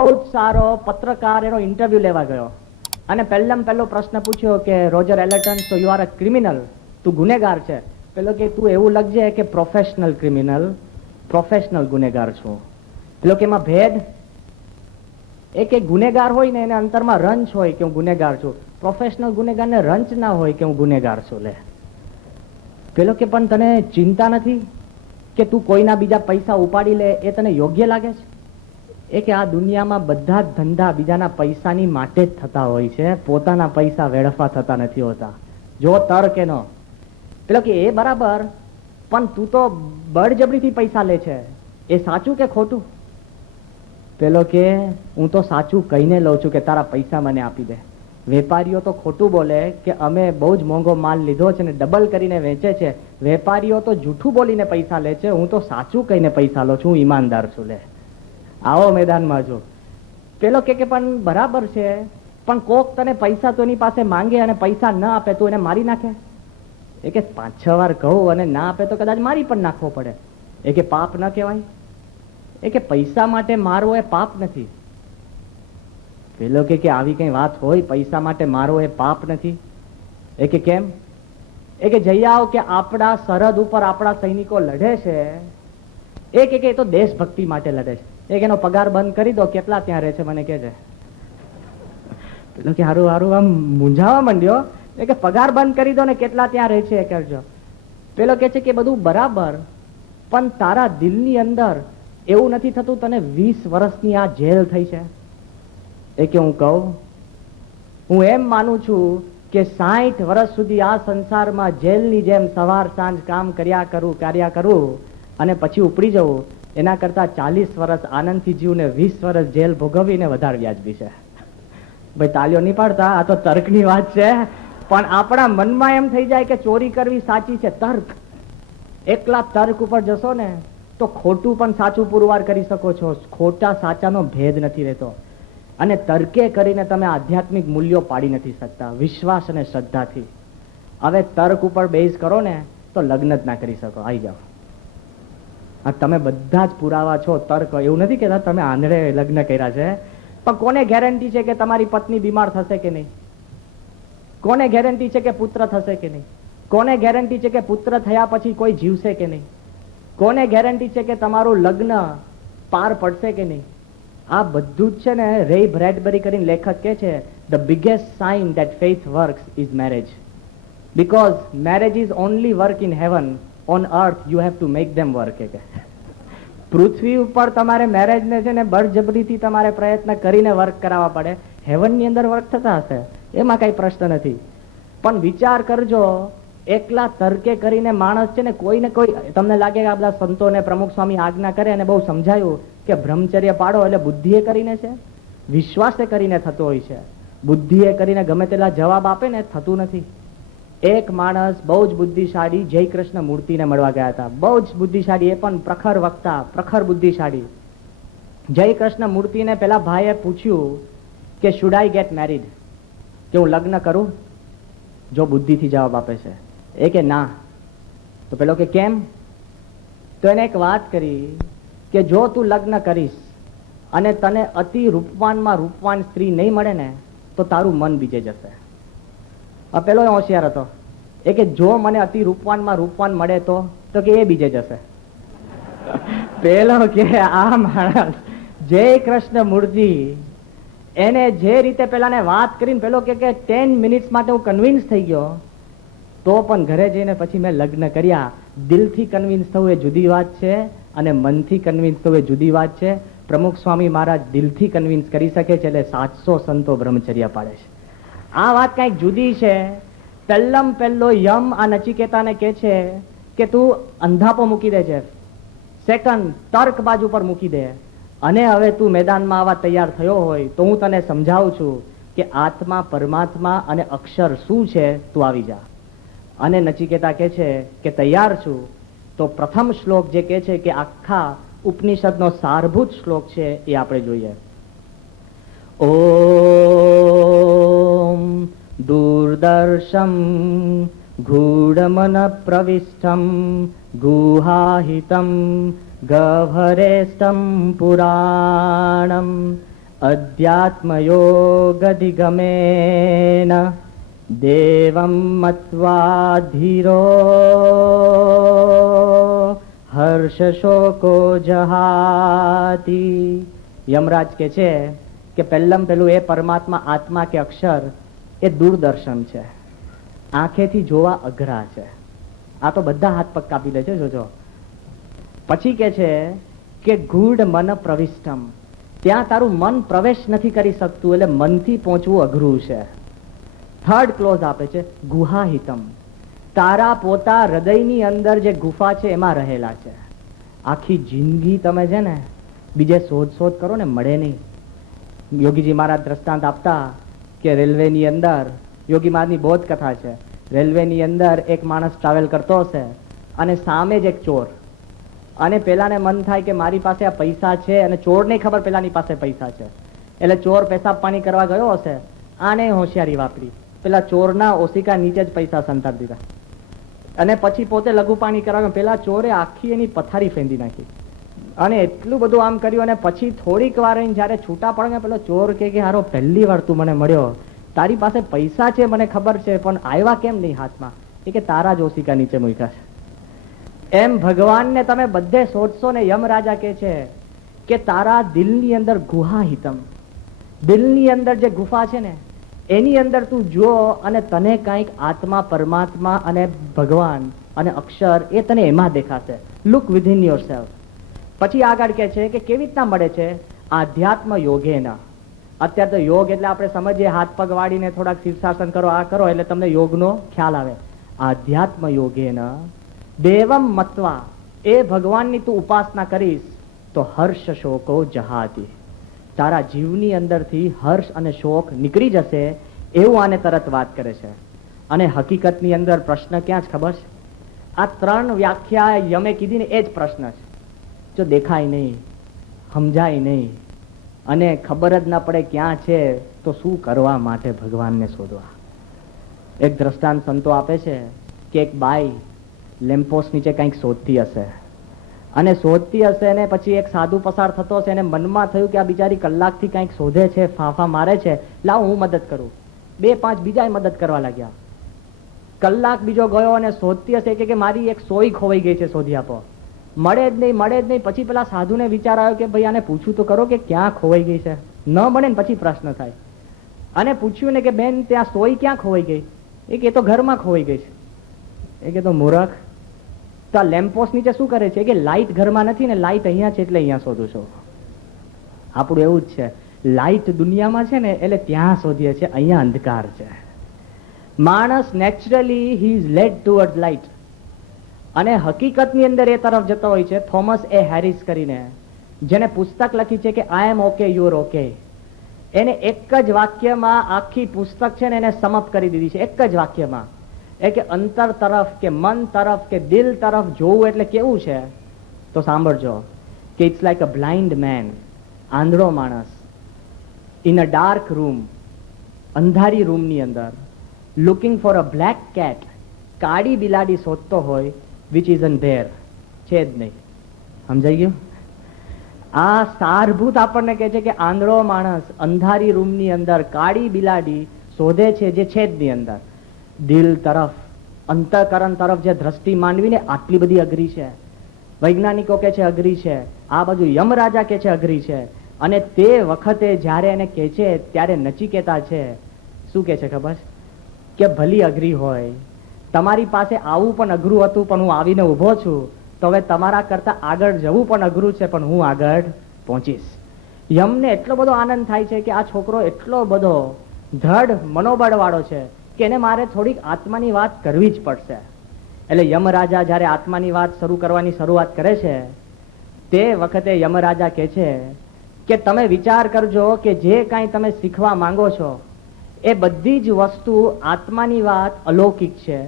બહુ જ સારો પત્રકાર એનો ઇન્ટરવ્યુ લેવા ગયો અને પહેલો પ્રશ્ન પૂછ્યો કે રોજર એલર્ટન, તો યુ આર અ ક્રિમિનલ, તું ગુનેગાર છે. પેલો કે તું એવું લખજે કે પ્રોફેશનલ ક્રિમિનલ, પ્રોફેશનલ ગુનેગાર છું. પેલો કે એમાં ભેદ, એક ગુનેગાર હોય ને એને અંતરમાં રંચ હોય કે હું ગુનેગાર છું, પ્રોફેશનલ ગુનેગારને રંચ ના હોય કે હું ગુનેગાર છું. લે પેલો કે પણ તને ચિંતા નથી કે તું કોઈના બીજા પૈસા ઉપાડી લે, એ તને યોગ્ય લાગે છે? એ કે આ દુનિયામાં બધા જ ધંધા બીજાના પૈસાની માટે જ થતા હોય છે, પોતાના પૈસા વેડફા થતા નથી હોતા. જો તર્ક એનો. પેલો કે એ બરાબર, પણ તું તો બળજબરીથી પૈસા લે છે, એ સાચું કે ખોટું? પેલો કે હું તો સાચું કહીને લઉં છું કે તારા પૈસા મને આપી દે. વેપારીઓ તો ખોટું બોલે કે અમે બહુ જ મોંઘો માલ લીધો છે ને ડબલ કરીને વેચે છે. વેપારીઓ તો જૂઠું બોલીને પૈસા લે છે, હું તો સાચું કહીને પૈસા લઉં છું, હું ઈમાનદાર છું. લે આવો મેદાનમાં જો. પેલો કે પણ બરાબર છે, પણ કોક તને પૈસા તો એની પાસે માંગે અને પૈસા ના આપે તો એને મારી નાખે? એ કે 5-6 વાર કહું અને ના આપે તો કદાચ મારી પણ નાખવો પડે. એ કે પાપ ન કહેવાય? એ કે પૈસા માટે મારવો એ પાપ નથી. પેલો કે આવી કઈ વાત હોય, પૈસા માટે મારવો એ પાપ નથી? એ કે કેમ? એ કે જઈ આવ કે આપણા સરહદ ઉપર આપણા સૈનિકો લડે છે, એ કે તો દેશભક્તિ માટે લડે છે. એક એનો પગાર બંધ કરી દો, કેટલા ત્યાં રહે છે મને કહેજે. પેલો કે હારું હારું આમ મૂંઝાવા માંડ્યો. એ કે પગાર બંધ કરી દો ને કેટલા ત્યાં રહે છે એ કરજો. પેલો કે છે કે બધું બરાબર, પણ તારા દિલની અંદર એવું નથી થતું તને 20 વર્ષની આ જેલ થઈ છે? એ કે હું કહું, હું એમ માનું છું કે 60 વર્ષ સુધી આ સંસારમાં જેલની જેમ સવાર સાંજ કામ કર્યા કરું અને પછી ઉપડી જવું, એના કરતા 40 વર્ષ આનંદથી જીવને 20 વર્ષ જેલ ભોગવીને વધારે વ્યાજબી છે. ભાઈ તાલીઓ નહીં પાડતા, આ તો તર્કની વાત છે. પણ આપણા મનમાં એમ થઈ જાય કે ચોરી કરવી સાચી છે. તર્ક, એકલા તર્ક ઉપર જશો ને તો ખોટું પણ સાચું પુરવાર કરી શકો છો. ખોટા સાચાનો ભેદ નથી રહેતો. અને તર્કે કરીને તમે આધ્યાત્મિક મૂલ્યો પાડી નથી શકતા વિશ્વાસ અને શ્રદ્ધાથી. હવે તર્ક ઉપર બેઝ કરો ને તો લગ્ન જ ના કરી શકો. આવી જાઓ, તમે બધા જ પુરાવા છો. તર્ક એવું નથી કેતા તમે આંધળે લગ્ન કર્યા છે, પણ કોને ગેરંટી છે કે તમારી પત્ની બીમાર થશે કે નહીં? કોને ગેરંટી છે કે પુત્ર થશે કે નહીં? કોને ગેરંટી છે કે પુત્ર થયા પછી કોઈ જીવશે કે નહીં? કોને ગેરંટી છે કે તમારું લગ્ન પાર પડશે કે નહીં? આ બધું જ છે ને. રે બ્રેડબરી કરીને લેખક કે છે, the biggest sign that faith works is marriage, because marriage is only work in heaven, on earth you have to make them work. કે પૃથ્વી ઉપર તમારે મેરેજને છે ને બળજબરીથી તમારે પ્રયત્ન કરીને વર્ક કરાવવા પડે. હેવનની અંદર વર્ક થતા હશે, એમાં કઈ પ્રશ્ન નથી. પણ વિચાર કરજો, એકલા તર્કે કરીને માણસ છે ને કોઈ ને કોઈ, તમને લાગે કે આ બધા સંતોને પ્રમુખ સ્વામી આજ્ઞા કરે અને બહુ સમજાયું કે બ્રહ્મચર્ય પાડો એટલે બુદ્ધિએ કરીને છે, વિશ્વાસે કરીને થતો હોય છે. બુદ્ધિએ કરીને ગમે તેટલા જવાબ આપે ને થતું નથી. એક માણસ બહુ જ બુદ્ધિશાળી જય કૃષ્ણ મૂર્તિને મળવા ગયા હતા. બહુ જ બુદ્ધિશાળી, એ પણ પ્રખર વક્તા, પ્રખર બુદ્ધિશાળી. જય કૃષ્ણ મૂર્તિને પેલા ભાઈએ પૂછ્યું કે શુડ આઈ ગેટ મેરીડ, કે હું લગ્ન કરું? જો બુદ્ધિથી જવાબ આપે છે. એ કે ના. તો પેલો કે કેમ? તો એને એક વાત કરી કે જો તું લગ્ન કરીશ અને તને અતિ રૂપવાનમાં રૂપવાન સ્ત્રી નહીં મળે ને તો તારું મન બીજે જશે. પેલો હોશિયાર હતો. એ કે જો મને અતિ રૂપવાનમાં રૂપવાન મળે તો કે એ બીજે જશે. પેલો કે આ માણસ જય કૃષ્ણ મૂર્તિ એને જે રીતે પેલાને વાત કરીને પેલો કે 10 મિનિટ્સ માટે હું કન્વિન્સ થઈ ગયો, તો પણ ઘરે જઈને પછી મેં લગ્ન કર્યા. દિલથી કન્વિન્સ થવું એ જુદી વાત છે અને મનથી કન્વિન્સ થવું એ જુદી વાત છે. પ્રમુખ સ્વામી મહારાજ દિલથી કન્વિન્સ કરી શકે છે, એટલે 700 સંતો બ્રહ્મચર્ય પાડે છે. આ વાત કઈક જુદી છે. પહેલો યમ આ નચિકેતાને કે છે કે તું અંધાપો મૂકી દે છે, સેકન્ડ તર્ક બાજુ પર મૂકી દે, અને હવે તું મેદાનમાં આવવા તૈયાર થયો હોય તો હું તને સમજાવું છું કે આત્મા, પરમાત્મા અને અક્ષર શું છે, તું આવી જા. અને નચિકેતા કે છે કે તૈયાર છું. તો પ્રથમ શ્લોક જે કે છે કે આખા ઉપનિષદનો સારભૂત શ્લોક છે એ આપણે જોઈએ. ઓમ દૂરદર્શમ ગૂઢમન પ્રવિષ્ટમ ગુહાહિતમ ગભરેષ્ટમ પુરાણમ અધ્યાત્મયોગધિગમેન દેવમ મત્વા ધીરો હર્ષશોકો જહાતી. યમરાજ કે છે કે પહેલમ પેલું એ પરમાત્મા આત્મા કે અક્ષર એ દૂરદર્શન છે, આંખેથી જોવા અઘરા છે. આ તો બધા હાથ પગ કાપી લે છે, જોજો. પછી કે છે કે ગૂઢ મન પ્રવિષ્ટમ, ત્યાં તારું મન પ્રવેશ નથી કરી શકતું, એટલે મનથી પહોંચવું અઘરું છે. થર્ડ ક્લોઝ આપે છે ગુહાહિતમ, તારા પોતા હૃદયની અંદર જે ગુફા છે એમાં રહેલા છે. આખી જિંદગી તમે છે ને બીજે શોધ કરો ને મળે નહીં. યોગીજી મહારાજ દ્રષ્ટાંત આપતા કે રેલવેની અંદર, યોગી મહારાજની બહુ જ કથા છે, રેલવેની અંદર એક માણસ ટ્રાવેલ કરતો હશે અને સામે જ એક ચોર, અને પેલાને મન થાય કે મારી પાસે આ પૈસા છે, અને ચોરને ખબર પેલાની પાસે પૈસા છે, એટલે ચોર પેશાબ પાણી કરવા ગયો હશે, આને હોશિયારી વાપરી, પેલા ચોરના ઓશિકા નીચે જ પૈસા સંતાડી દીધા, અને પછી પોતે લઘુ પાણી કરવા પેલા ચોરે આખી એની પથારી ફેંદી નાખી, અને એટલું બધું આમ કર્યું. અને પછી થોડીક વાર જયારે છૂટા પડે પેલો ચોર કે હારો પહેલી વાર તું મને મળ્યો, તારી પાસે પૈસા છે મને ખબર છે, પણ આવ્યા કેમ નહીં હાથમાં? એ કે તારા જ ઓશિકા નીચે મૂક્યા છે. એમ ભગવાનને તમે બધે શોધશો ને યમરાજા કે છે કે તારા દિલની અંદર ગુહાહિતમ, દિલની અંદર જે ગુફા છે ને એની અંદર તું જો, અને તને કંઈક આત્મા પરમાત્મા અને ભગવાન અને અક્ષર એ તને એમાં દેખાશે. Look within your self. પછી આગળ કે છે કે કેવી રીતના મળે છે? આધ્યાત્મ યોગેના. અત્યારે તો યોગ એટલે આપણે સમજીએ હાથ પગ વાળીને થોડાક શીર્ષાસન કરો, આ કરો એટલે તમને યોગનો ખ્યાલ આવે. આધ્યાત્મ યોગેના દેવમ મત્વા, એ ભગવાનની તું ઉપાસના કરીશ તો હર્ષ શોકો જહાતી, તારા જીવની અંદરથી હર્ષ અને શોક નીકળી જશે. એવું આને તરત વાત કરે છે. અને હકીકતની અંદર પ્રશ્ન ક્યાં છે ખબર છે? આ ત્રણ વ્યાખ્યા યમે કીધી ને એ જ પ્રશ્ન છે. જો દેખાય નહીં, સમજાય નહીં અને ખબર જ ના પડે ક્યાં છે, તો શું કરવા માટે ભગવાનને શોધવા? એક દ્રષ્ટાંત સંતો આપે છે કે એક બાઈ લેમ્પોસ્ટ નીચે કંઈક શોધતી હશે, અને શોધતી હશે ને પછી એક સાધુ પસાર થતો હશે, એને મનમાં થયું કે આ બિચારી કલાકથી કંઈક શોધે છે, ફાંફા મારે છે, લાવ હું મદદ કરું. 2-5 બીજા મદદ કરવા લાગ્યા. કલાક બીજો ગયો અને શોધતી હશે કે મારી એક સોય ખોવાઈ ગઈ છે, શોધી આપો. મળે જ નહીં. પછી પેલા સાધુને વિચાર આવ્યો કે ભાઈ આને પૂછું તો કરો કે ક્યાં ખોવાઈ ગઈ છે. ન મળે ને પછી પ્રશ્ન થાય. અને પૂછ્યું ને કે બેન ત્યાં સોય ક્યાં ખોવાઈ ગઈ? એ કે તો ઘરમાં ખોવાઈ ગઈ છે. એ કે તો મૂર્ખ, તો આ લેમ્પોસ્ટ નીચે શું કરે છે કે લાઈટ ઘરમાં નથી ને લાઈટ અહીંયા છે એટલે અહીંયા શોધું છું. આપણું એવું જ છે, લાઈટ દુનિયામાં છે ને એટલે ત્યાં શોધીએ છીએ, અહીંયા અંધકાર છે. માણસ naturally he is lead toward light, અને હકીકતની અંદર એ તરફ જતો હોય છે. થોમસ એ હેરિસ કરીને, જેને પુસ્તક લખી છે કે આઈ એમ ઓકે યુ આર ઓકે, એને એક જ વાક્યમાં આખી પુસ્તક છે ને એને સમપ કરી દીધી છે. એક જ વાક્યમાં એ કે અંતર તરફ કે મન તરફ કે દિલ તરફ જોવું એટલે કેવું છે? તો સાંભળજો કે it's like a blind man, આંધળો માણસ, ઇન અ ડાર્ક રૂમ, અંધારી રૂમની અંદર, looking for a black cat, કાળી બિલાડી શોધતો હોય, વિચ ઇઝ અન ધેર, છે જ નહીં. સમજાઈ ગયું? આ સારભૂત આપણને કહે છે કે આંધળો માણસ અંધારી રૂમની અંદર કાળી બિલાડી શોધે છે, જે છે જ ની અંદર. દિલ તરફ, અંતઃકરણ તરફ જે દ્રષ્ટિ માંડવીને આટલી બધી અઘરી છે. વૈજ્ઞાનિકો કે છે અઘરી છે, આ બાજુ યમરાજા કે છે અઘરી છે. અને તે વખતે જ્યારે એને કહે છે ત્યારે નચિકેતા છે શું કે છે ખબર? કે ભલી અઘરી હોય, તમારી પાસે આવું પણ અઘરું હતું પણ હું આવીને ઉભો છું, તો હવે તમારા કરતા આગળ જવું પણ અઘરું છે પણ હું આગળ પહોંચીશ. યમને એટલો બધો આનંદ થાય છે કે આ છોકરો એટલો બધો દ્રઢ મનોબળ વાળો છે કે એને મારે થોડીક આત્માની વાત કરવી જ પડશે. એટલે યમરાજા જ્યારે આત્માની વાત શરૂ કરવાની શરૂઆત કરે છે તે વખતે યમરાજા કહે છે કે તમે વિચાર કરજો કે જે કાંઈ તમે શીખવા માંગો છો એ બધી જ વસ્તુ આત્માની વાત અલૌકિક છે.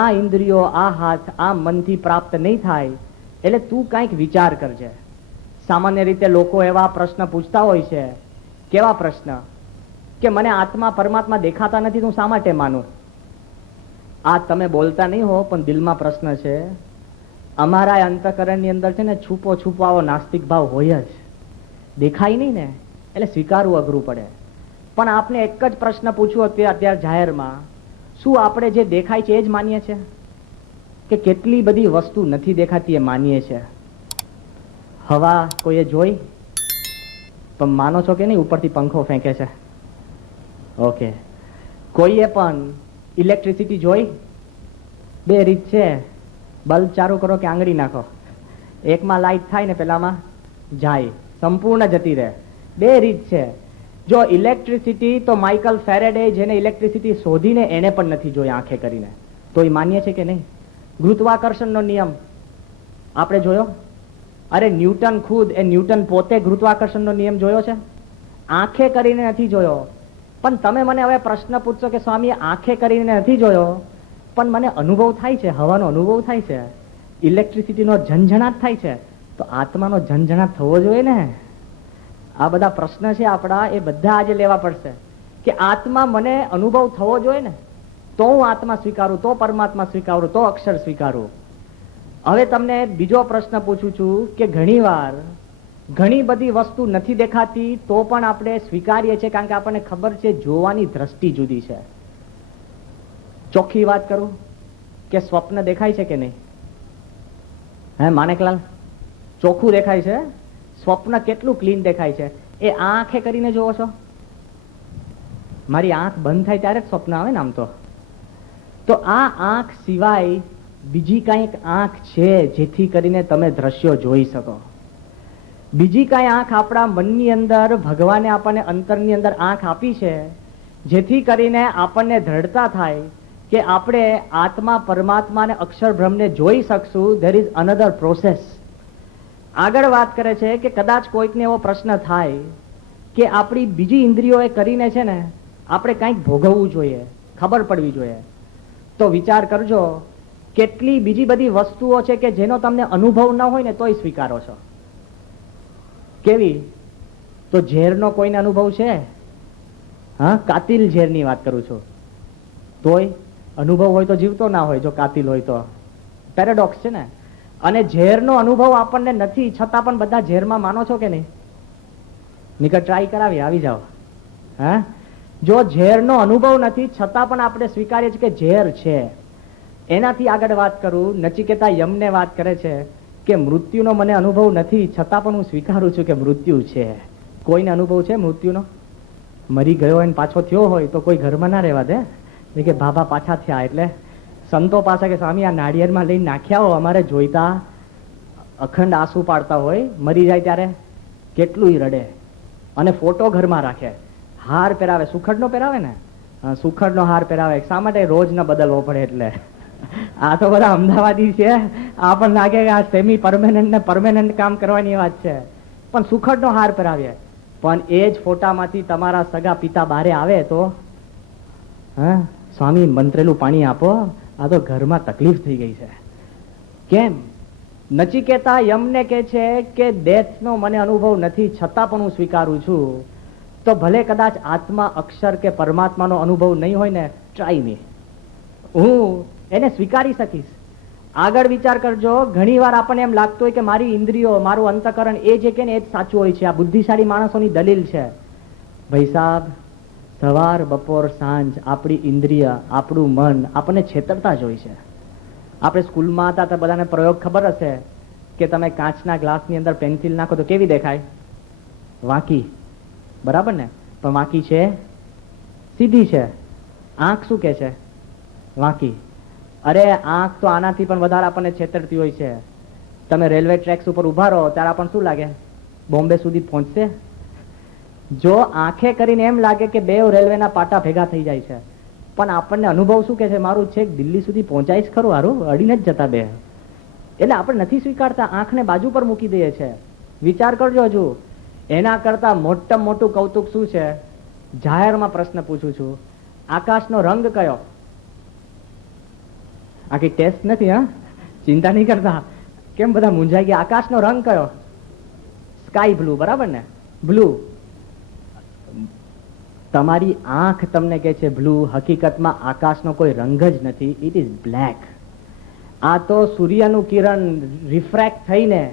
આ ઇન્દ્રિયો, આ હાથ, આ મનથી પ્રાપ્ત નહીં થાય, એટલે તું કંઈક વિચાર કરજે. સામાન્ય રીતે લોકો એવા પ્રશ્ન પૂછતા હોય છે. કેવા પ્રશ્ન? કે મને આત્મા પરમાત્મા દેખાતા નથી, હું શા માટે માનું? આ તમે બોલતા નહીં હો પણ દિલમાં પ્રશ્ન છે. અમારા અંતઃકરણની અંદર છે ને છુપો છુપાવો નાસ્તિક ભાવ હોય જ. દેખાય નહીં ને એટલે સ્વીકારવું અઘરું પડે. પણ આપને એક જ પ્રશ્ન પૂછ્યો અત્યારે જાહેરમાં, શું આપણે જે દેખાય છે એ જ માનીએ છીએ કે કેટલી બધી વસ્તુ નથી દેખાતી એ માનીએ છીએ? હવા કોઈએ જોઈ? પણ માનો છો કે નહીં ઉપરથી પંખો ફેંકે છે? ઓકે. કોઈએ પણ ઇલેક્ટ્રિસિટી જોઈ? બે રીત છે, બલ્બ ચાલુ કરો કે આંગળી નાખો. એકમાં લાઈટ થાય ને પેલામાં જાય, સંપૂર્ણ જતી રહે. બે રીત છે. જો ઇલેક્ટ્રિસિટી તો માઇકલ ફેરેડે જેને ઇલેક્ટ્રિસિટી શોધીને એને પણ નથી જોઈ આંખે કરીને, તો એ માનીએ છે કે નહીં? ગુરુત્વાકર્ષણનો નિયમ આપણે જોયો? અરે ન્યૂટન ખુદ, એ ન્યૂટન પોતે ગુરુત્વાકર્ષણનો નિયમ જોયો છે? આંખે કરીને નથી જોયો. પણ તમે મને હવે પ્રશ્ન પૂછશો કે સ્વામી આંખે કરીને નથી જોયો પણ મને અનુભવ થાય છે, હવાનો અનુભવ થાય છે, ઇલેક્ટ્રિસિટીનો ઝંઝણાટ થાય છે, તો આત્માનો ઝંઝણાટ થવો જોઈએ ને? આ બધા પ્રશ્ન છે આપણા, એ બધા આજે લેવા પડશે કે આત્મા મને અનુભવ થવો જોઈએ ને, તો હું આત્મા સ્વીકારું, તો પરમાત્મા સ્વીકારું, તો અક્ષર સ્વીકારું. હવે તમને બીજો પ્રશ્ન પૂછું છું કે ઘણીવાર ઘણી બધી વસ્તુ નથી દેખાતી તો પણ આપણે સ્વીકારીએ છીએ, કારણ કે આપણને ખબર છે જોવાની દ્રષ્ટિ જુદી છે. ચોખ્ખી વાત કરું કે સ્વપ્ન દેખાય છે કે નહીં? હે માણેકલાલ, ચોખ્ખું દેખાય છે? સ્વપ્ન કેટલું ક્લીન દેખાય છે? એ આંખે કરીને જોવો છો? મારી આંખ બંધ થાય ત્યારે જ સ્વપ્ન આવે ને આમ તો આ આંખ સિવાય બીજી કંઈક આંખ છે જેથી કરીને તમે દ્રશ્યો જોઈ શકો? બીજી કઈ આંખ આપણા મનની અંદર ભગવાને આપણને અંતરની અંદર આંખ આપી છે જેથી કરીને આપણને દ્રઢતા થાય કે આપણે આત્મા પરમાત્મા અને અક્ષર બ્રહ્મને જોઈ શકશું. There is another process. આગળ વાત કરે છે કે કદાચ કોઈકને એવો પ્રશ્ન થાય કે આપણી બીજી ઇન્દ્રિયોએ કરીને છે ને આપણે કંઈક ભોગવવું જોઈએ, ખબર પડવી જોઈએ. તો વિચાર કરજો કેટલી બીજી બધી વસ્તુઓ છે કે જેનો તમને અનુભવ ન હોય ને તોય સ્વીકારો છો. કેવી? તો ઝેરનો કોઈને અનુભવ છે? હા, કાતિલ ઝેરની વાત કરું છું. તોય અનુભવ હોય તો જીવતો ના હોય, જો કાતિલ હોય તો. પેરેડોક્સ છે ને. અને ઝેરનો અનુભવ આપણને નથી છતાં પણ બધા ઝેરમાં માનો છો કે નહીં? નિકટ ટ્રાય કરાવી, આવી જાઓ. હા, જો ઝેરનો અનુભવ નથી છતાં પણ આપણે સ્વીકારીએ છીએ કે ઝેર છે. એનાથી આગળ વાત કરું, નચિકેતા યમને વાત કરે છે કે મૃત્યુનો મને અનુભવ નથી છતાં પણ હું સ્વીકારું છું કે મૃત્યુ છે. કોઈને અનુભવ છે મૃત્યુનો? મરી ગયો હોય પાછો થયો હોય તો કોઈ ઘરમાં ના રહેવા દે કે બાબા પાછા થયા. એટલે સંતો પાસે કે સ્વામી આ નાળિયેરમાં લઈને નાખ્યા હો, અમારે જોઈતા અખંડ આંસુ પાડતા હોય, મરી જાય ત્યારે કેટલું રડે અને ફોટો ઘરમાં રાખે, હાર પહેરાવે, સુખડનો પહેરાવે ને, સુખડનો હાર પહેરાવે. શા માટે? રોજ ન બદલવો પડે એટલે. આ તો બધા અમદાવાદી છે, આ પણ લાગે કે આ સેમી પરમેનન્ટ ને પરમેનન્ટ કામ કરવાની વાત છે. પણ સુખડનો હાર પહેરાવીએ, પણ એ જ ફોટામાંથી તમારા સગા પિતા બારે આવે તો હા સ્વામી મંત્રેલું પાણી આપો, આ તો ઘરમાં તકલીફ થઈ ગઈ છે. કેમ? નચિકેતા યમને કે છે કે ડેથનો મને અનુભવ નથી છતાં પણ હું સ્વીકારું છું. તો ભલે કદાચ આત્મા અક્ષર કે પરમાત્માનો અનુભવ નહીં હોય ને, ટ્રાય મી, હું એને સ્વીકારી શકીશ. આગળ વિચાર કરજો, ઘણી વાર આપણને એમ લાગતું હોય કે મારી ઇન્દ્રિયો, મારું અંતકરણ એ જે કે ને એ જ સાચું હોય છે. આ બુદ્ધિશાળી માણસોની દલીલ છે. ભાઈ સાહેબ, સવાર બપોર સાંજ આપણી ઇન્દ્રિય, આપણું મન આપણને છેતરતા જ હોય છે. આપણે સ્કૂલમાં હતા તો બધાને પ્રયોગ ખબર હશે કે તમે કાચના ગ્લાસની અંદર પેન્સિલ નાખો તો કેવી દેખાય? વાંકી, બરાબર ને? પણ વાંકી છે? સીધી છે. આંખ શું કે છે? વાંકી. અરે આંખ તો આનાથી પણ વધારે આપણને છેતરતી હોય છે. તમે રેલવે ટ્રેક્સ ઉપર ઉભા રહો ત્યારે આપણને શું લાગે? બોમ્બે સુધી પહોંચશે? જો આંખે કરીને એમ લાગે કે બે રેલવેના પાટા ભેગા થઈ જાય છે, પણ આપણને અનુભવ શું કે છે? મારું છેક દિલ્હી સુધી પહોંચાય જ ખરું, હારું અડીને જ જતા બે. એટલે આપણે નથી સ્વીકારતા, આંખને બાજુ પર મૂકી દઈએ છે. વિચાર કરજો. હજુ એના કરતા મોટામાં મોટું કૌતુક શું છે? જાહેરમાં પ્રશ્ન પૂછું છું, આકાશનો રંગ કયો? આખી ટેસ્ટ નથી, હા, ચિંતા નહીં કરતા. કેમ બધા મૂંઝાઈ ગયા? આકાશનો રંગ કયો? સ્કાય બ્લુ, બરાબર ને? બ્લુ. તમારી આંખ તમને કહે છે બ્લુ, હકીકતમાં આકાશનો કોઈ રંગ જ નથી. It is black. આ તો સૂર્યનું કિરણ રિફ્રેક્ટ થઈને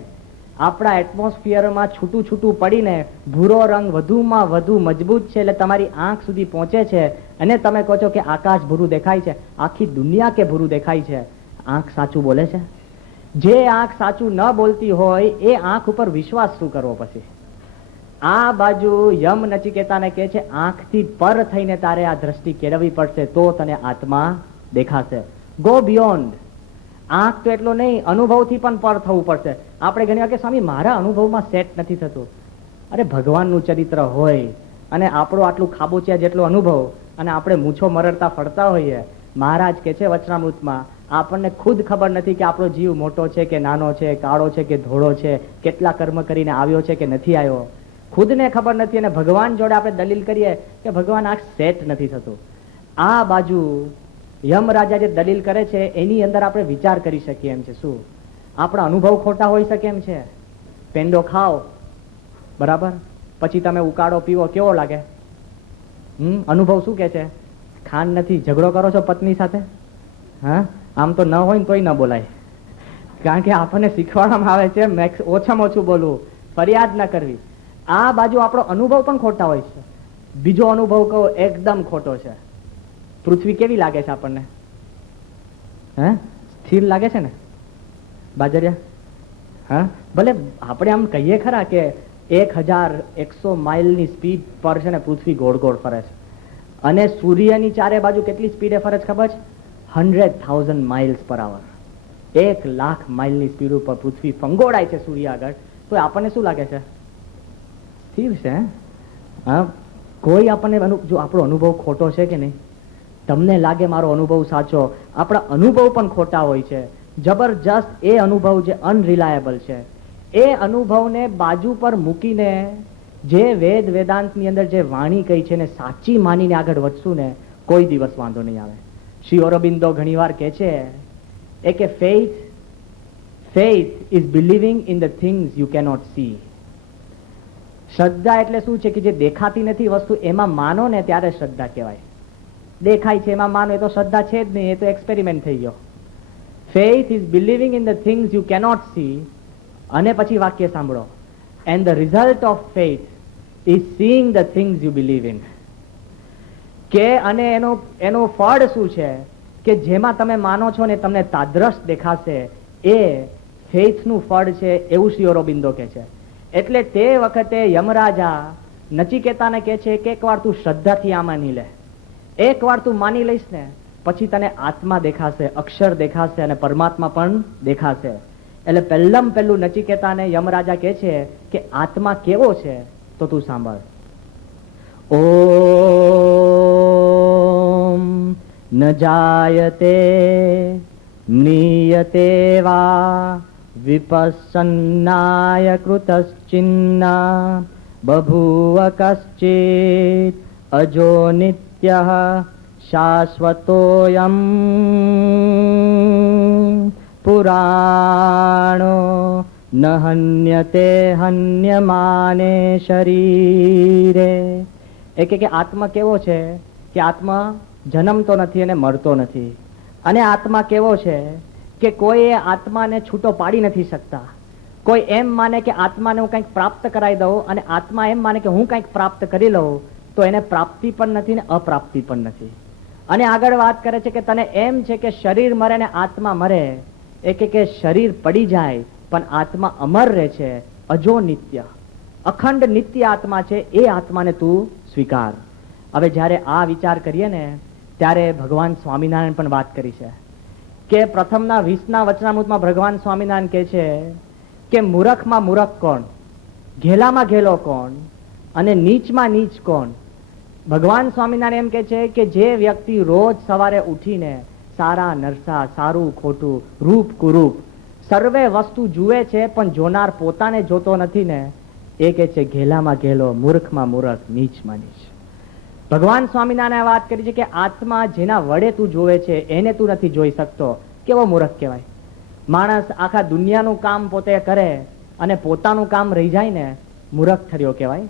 આપણા એટમોસ્ફિયરમાં છૂટું છૂટું પડીને ભૂરો રંગ વધુમાં વધુ મજબૂત છે, એટલે તમારી આંખ સુધી પહોંચે છે અને તમે કહો છો કે આકાશ ભૂરું દેખાય છે, આખી દુનિયા કે ભૂરું દેખાય છે. આંખ સાચું બોલે છે? જે આંખ સાચું ન બોલતી હોય એ આંખ ઉપર વિશ્વાસ શું કરવો? પછી આ બાજુ યમ નચિકેતાને કહે છે આંખથી પર થઈને તારે આ દ્રષ્ટિ કેળવવી પડશે, તો તને આત્મા દેખાશે. Go beyond. આંખ તો એટલો નહીં, અનુભવથી પણ પર થવું પડશે. આપણે ઘણી વાર કે સ્વામી મારા અનુભવમાં સેટ નથી થતું. અરે ભગવાનનું ચરિત્ર હોય અને આપણો આટલું ખાબોચિયા જેટલો અનુભવ અને આપણે મૂછો મરડતા ફરતા હોઈએ. મહારાજ કે છે વચનામૃતમાં, આપણને ખુદ ખબર નથી કે આપણો જીવ મોટો છે કે નાનો છે, કાળો છે કે ધોળો છે, કેટલા કર્મ કરીને આવ્યો છે કે નથી આવ્યો, ખુદને ખબર નથી. અને ભગવાન જોડે આપણે દલીલ કરીએ કે ભગવાન આ સેટ નથી થતું. આ બાજુ યમ રાજા જે દલીલ કરે છે એની અંદર આપણે વિચાર કરી શકીએ એમ છે. શું આપણા અનુભવ ખોટા હોઈ શકે એમ છે? પેંડો ખાઓ બરાબર, પછી તમે ઉકાળો પીવો, કેવો લાગે? અનુભવ શું કે છે? ખાંડ નથી. ઝઘડો કરો છો પત્ની સાથે? હા, આમ તો ન હોય ને તોય ન બોલાય, કારણ કે આપણને શીખવાડવામાં આવે છે ઓછામાં ઓછું બોલવું, ફરિયાદ ન કરવી. આ બાજુ આપણો અનુભવ પણ ખોટા હોય છે. બીજો અનુભવ કહો એકદમ ખોટો છે. પૃથ્વી કેવી લાગે છે આપણને? હે, સ્થિર લાગે છે ને બાજરિયા? હા, ભલે આપણે આમ કહીએ ખરા કે 1100 માઇલની સ્પીડ પર છે ને પૃથ્વી ગોળ ગોળ ફરે છે, અને સૂર્યની ચારે બાજુ કેટલી સ્પીડે ફરે છે ખબર છે? 100,000 માઇલ્સ પર આવર. 1,00,000 માઇલની સ્પીડ ઉપર પૃથ્વી ફંગોળાય છે સૂર્ય આગળ. તો આપણને શું લાગે છે? સ્થિર છે. હા, કોઈ આપણને જો આપણો અનુભવ ખોટો છે કે નહીં? તમને લાગે મારો અનુભવ સાચો, આપણા અનુભવ પણ ખોટા હોય છે જબરજસ્ત. એ અનુભવ જે અનરિલાયેબલ છે એ અનુભવને બાજુ પર મૂકીને જે વેદ વેદાંતની અંદર જે વાણી કહી છે ને સાચી માનીને આગળ વધશું ને કોઈ દિવસ વાંધો નહીં આવે. શ્રી અરબિંદો ઘણી વાર કહે છે કે faith is believing in the things you cannot see. શ્રદ્ધા એટલે શું છે કે જે દેખાતી નથી વસ્તુ એમાં માનો ને ત્યારે શ્રદ્ધા કહેવાય. દેખાય છે એમાં માનો એ તો શ્રદ્ધા છે જ નહીં, એ તો એક્સપેરિમેન્ટ થઈ ગયો. faith is believing in the things you cannot see. અને પછી વાક્ય સાંભળો, and the result of faith is seeing the things you believe in. કે અને એનો ફળ શું છે કે જેમાં તમે માનો છો ને તમને તાદ્રશ દેખાશે, એ ફેથનું ફળ છે, એવું શ્રી અરબિંદો કહે છે. એટલે તે વખતે યમરાજા નચિકેતાને કહે છે કે એકવાર તું શ્રદ્ધાથી આ માની લે, એકવાર તું માની લઈશ ને પછી તને આત્મા દેખાશે, અક્ષર દેખાશે અને પરમાત્મા પણ દેખાશે. એટલે પહેલું નચિકેતાને યમરાજા કહે છે કે આત્મા કેવો છે તો તું સાંભળ. ઓમ ન જાયતે મ્રિયતે વા વિપස්සન્નાય કૃતશ્ચિન્ના બભૂવ કશ્ચિત અજો નિત્યઃ શાશ્વતોયમ પુરાણો ન હન્યતે હન્યમાને શરીરે. એ કે આત્મા કેવો છે કે આત્મા જન્મતો નથી અને મરતો નથી. અને આત્મા કેવો છે કે કોઈ આત્માને છૂટો પાડી નથી શકતા. કોઈ એમ માને કે આત્માને હું કંઈક પ્રાપ્ત કરાવી દઉં અને આત્મા એમ માને કે હું કંઈક પ્રાપ્ત કરી લઉં તો એને પ્રાપ્તિ પણ નથી ને અપ્રાપ્તિ પણ નથી. અને આગળ વાત કરે છે કે તને એમ છે કે શરીર મરે ને આત્મા મરે. એ કે શરીર પડી જાય પણ આત્મા અમર રહે છે, અજો નિત્ય, અખંડ નિત્ય આત્મા છે. એ આત્માને તું સ્વીકાર. હવે જયારે આ વિચાર કરીએ ને ત્યારે ભગવાન સ્વામિનારાયણ પણ વાત કરી છે કે પ્રથમના 20ના વચનામૃતમાં ભગવાન સ્વામિનારાયણ કહે છે કે મૂરખમાં મૂરખ કોણ, ઘેલામાં ઘેલો કોણ અને નીચમાં નીચ કોણ. ભગવાન સ્વામિનારાયણ એમ કહે છે કે જે વ્યક્તિ રોજ સવારે ઉઠીને સારા નરસા, સારું ખોટું, રૂપ કુરૂપ સર્વે વસ્તુ જુએ છે પણ જોનાર પોતાને જોતો નથી ને, એ કહે છે ઘેલામાં ઘેલો, મૂર્ખમાં મૂર્ખ, નીચમાં નીચ. ભગવાન સ્વામિનારાયણ વાત કરી છે કે આત્મા જેના વડે તું જોવે છે એને તું નથી જોઈ શકતો, કેવો મૂર્ખ કહેવાય. માણસ આખા દુનિયાનું કામ પોતે કરે અને પોતાનું કામ રહી જાય ને, મૂર્ખ ઠર્યો કહેવાય.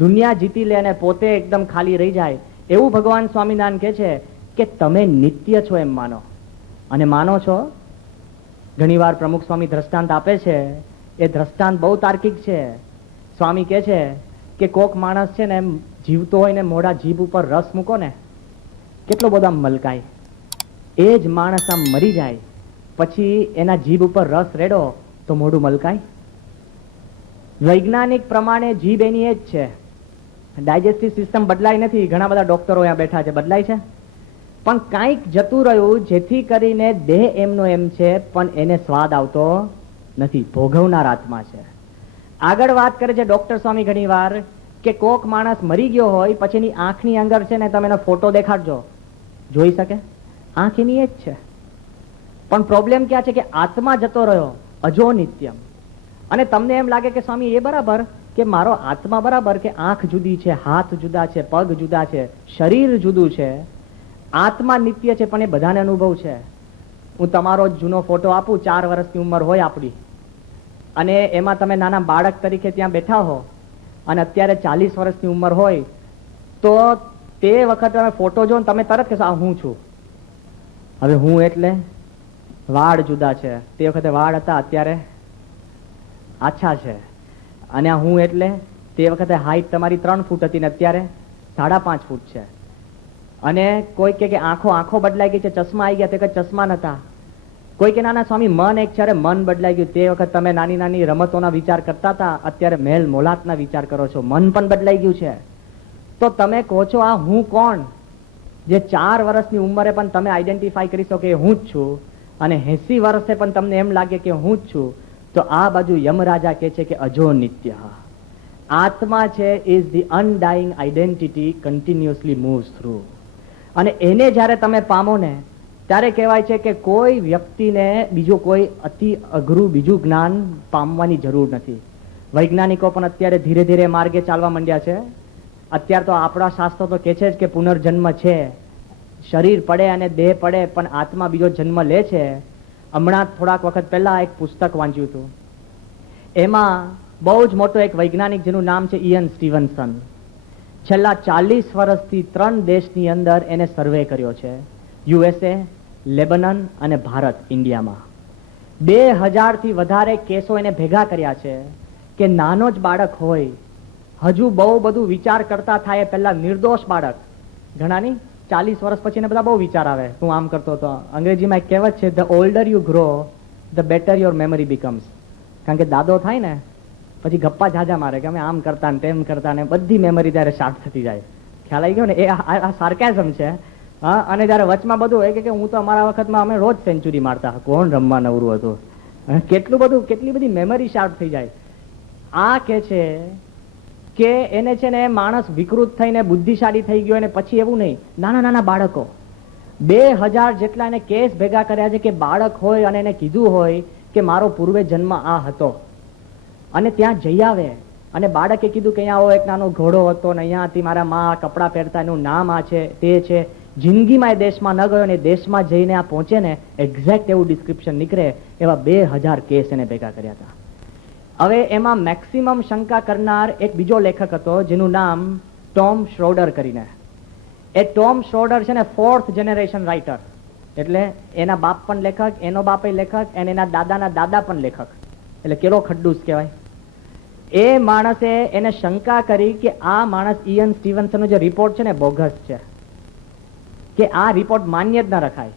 દુનિયા જીતી લે અને પોતે એકદમ ખાલી રહી જાય, એવું ભગવાન સ્વામિનારાયણ કહે છે કે તમે નિત્ય છો એમ માનો. અને માનો છો. ઘણી વાર પ્રમુખ સ્વામી દ્રષ્ટાંત આપે છે એ દ્રષ્ટાંત બહુ તાર્કિક છે. સ્વામી કહે છે કે કોક માણસ છે ને એમ જીવતો હોય ને મોઢા જીભ ઉપર રસ મૂકો ને કેટલો બધો આમ મલકાય. એ જ માણસ આમ મરી જાય પછી એના જીભ ઉપર રસ રેડો તો મોઢું મલકાય. વૈજ્ઞાનિક પ્રમાણે જીભ એની એ જ છે. ડાયજેસ્ટિવ સિસ્ટમ બદલાય નથી. ઘણા બધા ડોક્ટરો અહીંયા બેઠા છે, બદલાય છે, પણ કાંઈક જતું રહ્યું જેથી કરીને દેહ એમનો એમ છે પણ એને સ્વાદ આવતો નથી. ભોગવનાર આત્મા છે. આગળ વાત કરે છે ડોક્ટર સ્વામી ઘણી વાર કે કોક માણસ મરી ગયો હોય પછી એની આંખની અંદર છે ને તમે એનો ફોટો દેખાડજો, જોઈ શકે? આંખ એની એ જ છે. પણ પ્રોબ્લેમ ક્યાં છે કે આત્મા જતો રહ્યો, અજો નિત્યમ. અને તમને એમ લાગે કે સ્વામી એ બરાબર કે મારો આત્મા બરાબર કે આંખ જુદી છે, હાથ જુદા છે, પગ જુદા છે, શરીર જુદું છે, આત્મા નિત્ય છે, પણ એ બધાને અનુભવ છે. હું તમારો જૂનો ફોટો આપું, 4 વર્ષની ઉંમર હોય આપણી, અને એમાં તમે નાના બાળક તરીકે ત્યાં બેઠા હો અને અત્યારે 40 વર્ષની ઉંમર હોય તો તે વખતે તમે ફોટો જો તમે તરત કહેશો આ હું છું. હવે હું એટલે વાળ જુદા છે, તે વખતે વાળ હતા અત્યારે આછા છે. અને આ હું એટલે તે વખતે હાઈટ તમારી 3 ફૂટ હતી ને અત્યારે 5.5 ફૂટ છે. અને કોઈ કે આંખો બદલાઈ ગઈ છે, ચશ્મા આવી ગયા, તે વખત ચશ્મા નતા. કોઈ કે નાના સ્વામી મન એક છે, મન બદલાઈ ગયું. તે વખત તમે નાની નાની રમતોના વિચાર કરતા હતા, અત્યારે મેલ મોલાતના વિચાર કરો છો. મન પણ બદલાઈ ગયું છે. તો તમે કહો છો આ હું કોણ? જે 4 વર્ષની ઉંમરે પણ તમે આઈડેન્ટિફાઈ કરી શકો કે હું જ છું, અને 80 વર્ષે પણ તમને એમ લાગે કે હું જ છું, તો આ બાજુ યમરાજા કહે છે કે અજો નિત્ય. આત્મા છે is the અનડાઇંગ identity continuously moves through. અને એને જ્યારે તમે પામો ને ત્યારે કહેવાય છે કે કોઈ વ્યક્તિને બીજું કોઈ અતિ અઘરું બીજું જ્ઞાન પામવાની જરૂર નથી. વૈજ્ઞાનિકો પણ અત્યારે ધીરે ધીરે માર્ગે ચાલવા માંડ્યા છે. અત્યારે તો આપણા શાસ્ત્રો તો કહે છે જ કે પુનર્જન્મ છે, શરીર પડે અને દેહ પડે પણ આત્મા બીજો જન્મ લે છે. હમણાં થોડાક વખત પહેલા એક પુસ્તક વાંચ્યું હતું. એમાં બહુ જ મોટો એક વૈજ્ઞાનિક જેનું નામ છે ઇયન સ્ટીવનસન. છેલ્લા 40 વર્ષથી 3 દેશની અંદર એને સર્વે કર્યો છે. USA, લેબનન અને ભારત, ઇન્ડિયામાં 2000 થી વધારે કેસો એને ભેગા કર્યા છે કે નાનો જ બાળક હોય, હજુ બહુ બધું વિચાર કરતા થાય, પહેલા નિર્દોષ બાળક, ઘણા નહીં 40 વર્ષ પછી એને બધા બહુ વિચાર આવે, હું આમ કરતો હતો. અંગ્રેજીમાં એક કહેવત છે, the older you grow the better your memory becomes. કારણ કે દાદો થાય ને પછી ગપ્પા ઝાઝા મારે કે અમે આમ કરતા ને તેમ કરતા ને બધી મેમરી ત્યારે શાર્પ થતી જાય. ખ્યાલ આવી ગયો ને? એ આ સાર્કેઝમ છે. હા, અને જયારે વચમાં બધું હોય કે હું તો અમારા વખતમાં અમે રોજ સેન્ચુરી મારતા, કોણ રમવા નવરું હતું, કેટલું બધું, કેટલી બધી મેમરી શાર્પ થઈ જાય. આ કે છે કે એને છે ને માણસ વિકૃત થઈને બુદ્ધિશાળી થઈ ગયો, અને પછી એવું નહીં, નાના નાના બાળકો 2000 જેટલા એને કેસ ભેગા કર્યા છે કે બાળક હોય અને એને કીધું હોય કે મારો પૂર્વે જન્મ આ હતો, અને ત્યાં જઈ આવે અને બાળકે કીધું કે અહીંયા આવો એક નાનો ઘોડો હતો ને અહીંયા હતી મારા માં કપડાં પહેરતા, એનું નામ આ છે તે છે. જિંદગીમાં એ દેશમાં ન ગયો ને દેશમાં જઈને આ પહોંચે ને એક્ઝેક્ટ એવું ડિસ્ક્રિપ્શન નીકળે એવા 2000 કેસ એને ભેગા કર્યા હતા. હવે એમાં મેક્સિમમ શંકા કરનાર એક બીજો લેખક હતો જેનું નામ ટોમ શ્રોડર કરીને. એ ટોમ શ્રોડર છે ને 4th જનરેશન રાઇટર, એટલે એના બાપ પણ લેખક, એનો બાપ લેખક, અને એના દાદાના દાદા પણ લેખક, એટલે કેલો ખડ્ડુસ કહેવાય. એ માણસે એને શંકા કરી કે આ માણસ ઇયન સ્ટીવનસનનો જે રિપોર્ટ છે ને બોગસ છે, કે આ રિપોર્ટ માન્ય જ ન રખાય.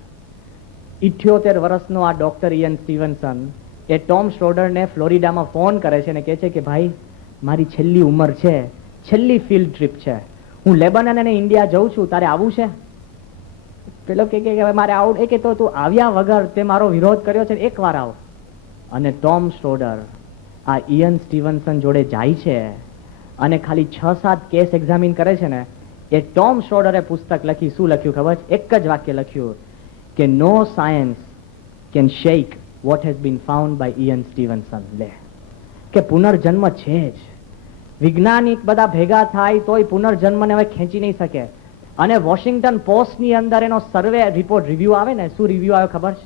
78 વર્ષનો આ ડોક્ટર ઇયન સ્ટીવનસન એ ટોમ શ્રોડરને ફ્લોરિડામાં ફોન કરે છે અને કહે છે કે ભાઈ મારી છેલ્લી ઉંમર છે, છેલ્લી ફિલ્ડ ટ્રીપ છે, હું લેબનન અને ઇન્ડિયા જઉં છું, તારે આવવું છે? પેલો કે મારે આવું. એ કે તો તું આવ્યા વગર તે મારો વિરોધ કર્યો છે, એકવાર આવ. અને ટોમ શ્રોડર આ ઇયન સ્ટીવનસન જોડે જાય છે અને ખાલી 6-7 કેસ એક્ઝામિન કરે છે ને. એ ટોમ શ્રોડરે પુસ્તક લખી, શું લખ્યું ખબર છે? એક જ વાક્ય લખ્યું કે no science can shake what has been found by Ian Stevenson. લે કે પુનર્જન્મ છે જ. વૈજ્ઞાનિક બધા ભેગા થાય તોય પુનર્જન્મને હવે ખેંચી નહીં શકે. અને વોશિંગ્ટન પોસ્ટની અંદર એનો સર્વે રિપોર્ટ રિવ્યુ આવે ને, શું રિવ્યુ આવે ખબર છે?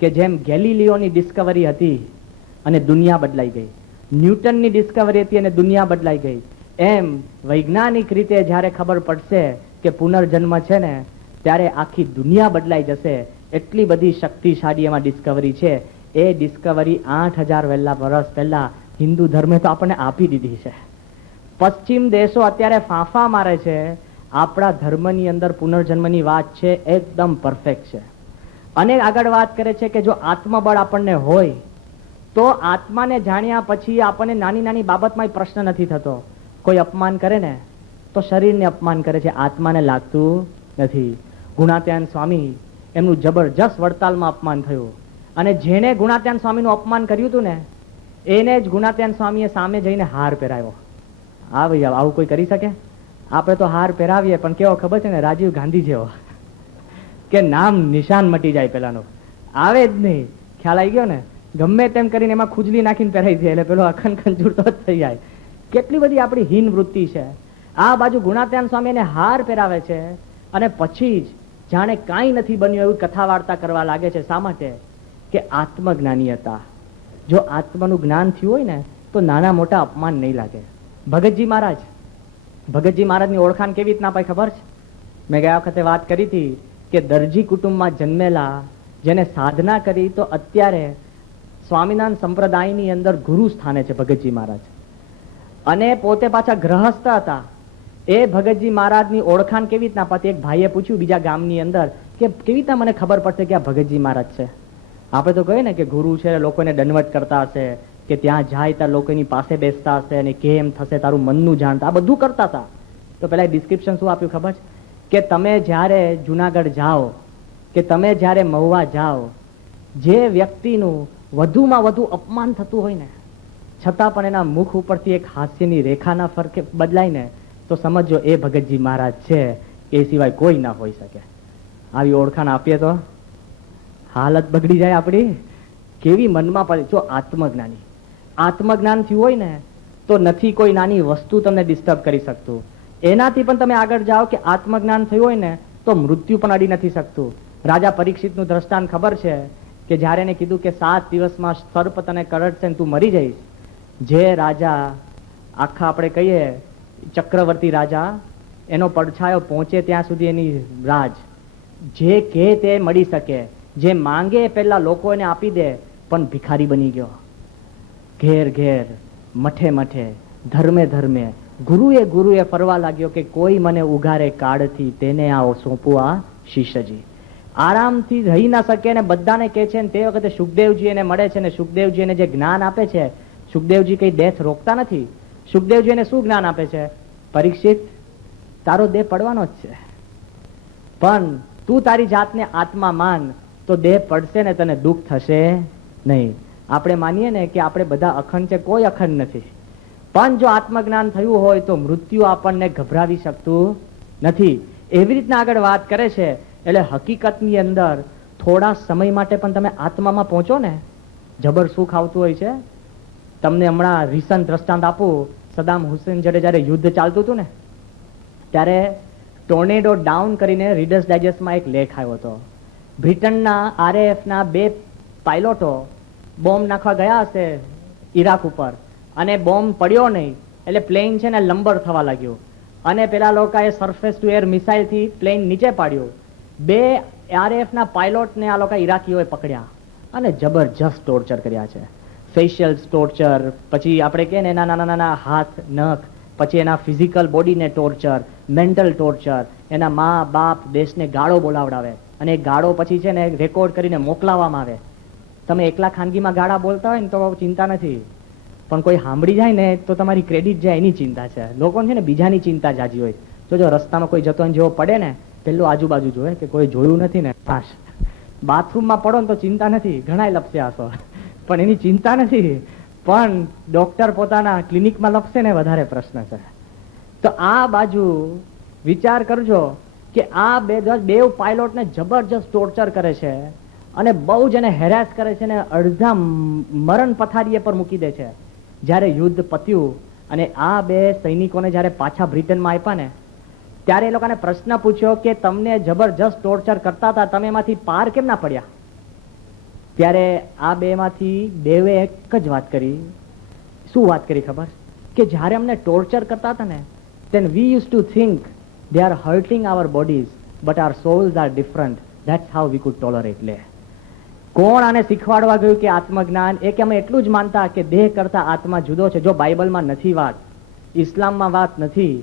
કે જેમ ગેલીલિયોની ડિસ્કવરી હતી અને દુનિયા બદલાઈ ગઈ, ન્યૂટનની ડિસ્કવરી હતી અને દુનિયા બદલાઈ ગઈ, એમ વૈજ્ઞાનિક રીતે જ્યારે ખબર પડશે કે પુનર્જન્મ છે ને ત્યારે આખી દુનિયા બદલાઈ જશે. એટલી બધી શક્તિશાળી એમાં ડિસ્કવરી છે. એ ડિસ્કવરી 8000 વર્ષ પહેલા હિન્દુ ધર્મે તો આપણને આપી દીધી છે. પશ્ચિમ દેશો અત્યારે ફાંફા મારે છે, આપણા ધર્મની અંદર પુનર્જન્મની વાત છે એકદમ પરફેક્ટ છે. અને આગળ વાત કરે છે કે જો આત્મબળ આપણને હોય તો આત્માને જાણ્યા પછી આપણને નાની નાની બાબતમાં પ્રશ્ન નથી થતો. કોઈ અપમાન કરે ને તો શરીરને અપમાન કરે છે, આત્માને લાગતું નથી. ગુણાત્યાન સ્વામી એમનું જબરજસ્ત વડતાલમાં અપમાન થયું, અને જેને ગુણાત્યાન સ્વામીનું અપમાન કર્યું હતું ને એને જ ગુણાત્યાન સ્વામીએ સામે જઈને હાર પહેરાવ્યો. હા ભાઈ, આવું કોઈ કરી શકે? આપણે તો હાર પહેરાવીએ પણ કેવો ખબર છે ને, રાજીવ ગાંધી જેવો કે નામ નિશાન મટી જાય પેલાનું, આવે જ નહીં. ખ્યાલ આવી ગયો ને? ગમે તેમ કરીને એમાં ખુજલી નાખીને પહેરાઈ દે એટલે પેલો અખંડ ખંજૂરતો જ થઈ જાય. કેટલી બધી આપણી હીન વૃત્તિ છે. આ બાજુ ગુણાત્યાન સ્વામી એને હાર પહેરાવે છે અને પછી જ જાણે કાંઈ નથી બન્યું એવું કથા વાર્તા કરવા લાગે છે. શા માટે? કે આત્મજ્ઞાની હતા. જો આત્માનું જ્ઞાન થયું હોય ને તો નાના મોટા અપમાન નહીં લાગે. ભગતજી મહારાજની ઓળખાણ કેવી રીતના પાઈ ખબર છે? મેં ગયા વખતે વાત કરી હતી કે દરજી કુટુંબમાં જન્મેલા, જેને સાધના કરી તો અત્યારે સ્વામિનારાયણ સંપ્રદાયની અંદર ગુરુ સ્થાને છે ભગતજી મહારાજ, અને પોતે પાછા ગ્રહસ્થ હતા. એ ભગતજી મહારાજની ઓળખાણ કેવી રીતના પાતી? એક ભાઈએ પૂછ્યું બીજા ગામની અંદર કે કેવી રીતના મને ખબર પડશે કે આ ભગતજી મહારાજ છે? આપણે તો કહીએ ને કે ગુરુ છે, લોકોને દંડવત કરતા હશે, કે ત્યાં જાય ત્યાં લોકોની પાસે બેસતા હશે અને કેમ થશે તારું મનનું જાણતા, આ બધું કરતા હતા. તો પેલા ડિસ્ક્રિપ્શન શું આપ્યું ખબર છે? કે તમે જ્યારે જુનાગઢ જાઓ કે તમે જ્યારે મહુવા જાઓ, જે વ્યક્તિનું વધુમાં વધુ અપમાન થતું હોય ને છતાં પણ એના મુખ ઉપરથી એક હાસ્યની રેખાના ફરકે બદલાય ને તો સમજો એ ભગતજી મહારાજ છે, એ સિવાય કોઈ ના હોઈ શકે. આવી ઓળખાણ આપીએ તો હાલત બગડી જાય આપણી. કેવી મનમાં પડે. જો આત્મજ્ઞાન થયું હોય ને તો નથી કોઈ નાની વસ્તુ તમને ડિસ્ટર્બ કરી શકતું. એનાથી પણ તમે આગળ જાઓ કે આત્મજ્ઞાન થયું હોય ને તો મૃત્યુ પણ અડી નથી શકતું. રાજા પરીક્ષિતનું દ્રષ્ટાંત ખબર છે કે જ્યારે એને કીધું કે 7 દિવસમાં સર્પ તને કરડશે ને તું મરી જઈશ. જે રાજા આખા આપણે કહીએ ચક્રવર્તી રાજા, એનો પડછાયો પહોંચે ત્યાં સુધી એની રાજ, જે કે તે મળી શકે, જે માંગે પેલા લોકો એને આપી દે, પણ ભિખારી બની ગયો. ઘેર ઘેર, મઠે મઠે, ધર્મે ધર્મે, ગુરુએ ફરવા લાગ્યો કે કોઈ મને ઉગારે કાળથી તેને આવો સોંપું આ શિષ્યજી. આરામથી રહી ના શકે ને બધાને કે છે. તે વખતે સુખદેવજી એને મળે છે ને સુખદેવજી એને જે જ્ઞાન આપે છે, સુખદેવજી કઈ ડેથ રોકતા નથી. સુખદેવજી એને શું જ્ઞાન આપે છે? પરીક્ષિત, તારો દેહ પડવાનો જ છે, પણ તું તારી જાતને આત્મા માન તો દેહ પડશે ને તને દુઃખ થશે નહીં. આપણે માનીએ ને કે આપણે બધા અખંડ છે, કોઈ અખંડ નથી. પણ જો આત્મજ્ઞાન થયું હોય તો મૃત્યુ આપણને ગભરાવી શકતું નથી. એવી રીતના આગળ વાત કરે છે. એટલે હકીકતની અંદર થોડા સમય માટે પણ તમે આત્મામાં પહોંચો ને, જબર સુખ આવતું હોય છે. તમને હમણાં રિસન્ટ દ્રષ્ટાંત આપું. સદામ હુસેન જયારે યુદ્ધ ચાલતું હતું ને ત્યારે ટોર્નેડો ડાઉન કરીને રીડર્સ ડાયજેસ્ટમાં એક લેખ આવ્યો હતો. બ્રિટનના RAFના 2 પાયલોટો બોમ્બ નાખવા ગયા હશે ઈરાક ઉપર, અને બોમ્બ પડ્યો નહીં એટલે પ્લેન છે ને લંબર થવા લાગ્યું, અને પેલા લોકોએ સરફેસ ટુ એર મિસાઇલથી પ્લેન નીચે પાડ્યું. 2 RAFના પાયલોટને આ લોકો ઈરાકીઓએ પકડ્યા અને જબરજસ્ત ટોર્ચર કર્યા છે. ફેશિયલ ટોર્ચર, પછી આપણે કહે ને એના નાના હાથ નખ, પછી એના ફિઝિકલ બોડીને ટોર્ચર, મેન્ટલ ટોર્ચર, એના મા બાપ દેશને ગાળો બોલાવડાવે, અને એ ગાળો પછી છે ને રેકોર્ડ કરીને મોકલાવવામાં આવે. તમે એકલા ખાનગીમાં ગાળા બોલતા હોય ને તો ચિંતા નથી, પણ કોઈ સાંભળી જાય ને તો તમારી ક્રેડિટ જાય એની ચિંતા છે. લોકોને છે ને બીજાની ચિંતા જાજી હોય. જો રસ્તામાં કોઈ જતો જેવો પડે ને પેલું આજુબાજુ જોવે કે કોઈ જોયું નથી ને. બાથરૂમમાં પડો ને તો ચિંતા નથી, ઘણા લપસે હશો, પણ એની ચિંતા નથી. પણ ડોક્ટર પોતાના ક્લિનિકમાં લપસે ને વધારે પ્રશ્ન છે. તો આ બાજુ વિચાર કરજો કે આ બે પાયલોટને જબરજસ્ત ટોર્ચર કરે છે અને બહુ જ એને હેરાસ કરે છે ને અડધા મરણ પથારીએ પર મૂકી દે છે. જ્યારે યુદ્ધ પત્યું અને આ 2 સૈનિકોને જ્યારે પાછા બ્રિટનમાં આપ્યા ને ત્યારે એ લોકોને પ્રશ્ન પૂછ્યો કે તમને જબરજસ્ત ટોર્ચર કરતા હતા, તમે એમાંથી પાર કેમ ના પડ્યા? ત્યારે આ 2 માંથી 2 એક જ વાત કરી. શું વાત કરી ખબર? કે જ્યારે અમને ટોર્ચર કરતા હતા ને then we used to think they are hurting our bodies but our souls are different, that's how we could tolerate. કોણ આને શીખવાડવા ગયું કે આત્મજ્ઞાન? એ કે અમે એટલું જ માનતા કે દેહ કરતા આત્મા જુદો છે. જો બાઇબલમાં નથી વાત, ઇસ્લામમાં વાત નથી,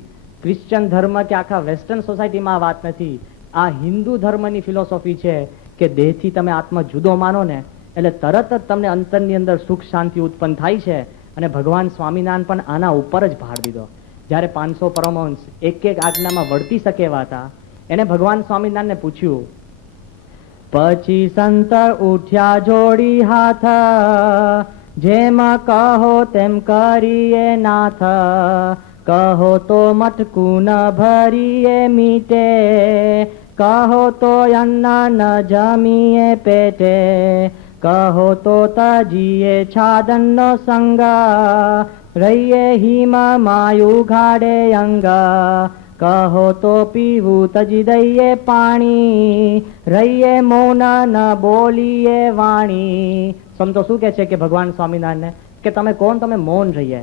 ક્રિશ્ચિયન ધર્મ કે આખા વેસ્ટર્ન સોસાયટીમાં વાત નથી, આ હિન્દુ ધર્મની ફિલોસોફી છે કે દેહથી તમે આત્મા જુદો માનો ને એટલે તરત જ તમને અંતરની અંદર સુખ શાંતિ ઉત્પન્ન થાય છે. અને ભગવાન સ્વામિનારાયણ પણ આના ઉપર જ ભાર દીધો. જ્યારે 500 પરમહંસ એક એક આજ્ઞામાં વર્તી શકે એવા હતા, એને ભગવાન સ્વામિનારાયણને પૂછ્યું. પછી સંત ઉઠ્યા જોડી હાથ, જેમ કહો તેમ કરીએ નાથ, કહો તો મટકું ન ભરીએ મીટે, કહો તો અન્ન ન જમીએ પેટે, કહો તો તજીએ છાદનનો સંગ, રહીએ હિમ માયુ ઘાડે અંગ, કહો તો પીવું તજી દઈએ પાણી, રહીએ મૌન ન બોલીએ વાણી. સમજો શું કે છે કે ભગવાન સ્વામિનારાયણને કે તમે કોણ? તમે મૌન રહીએ.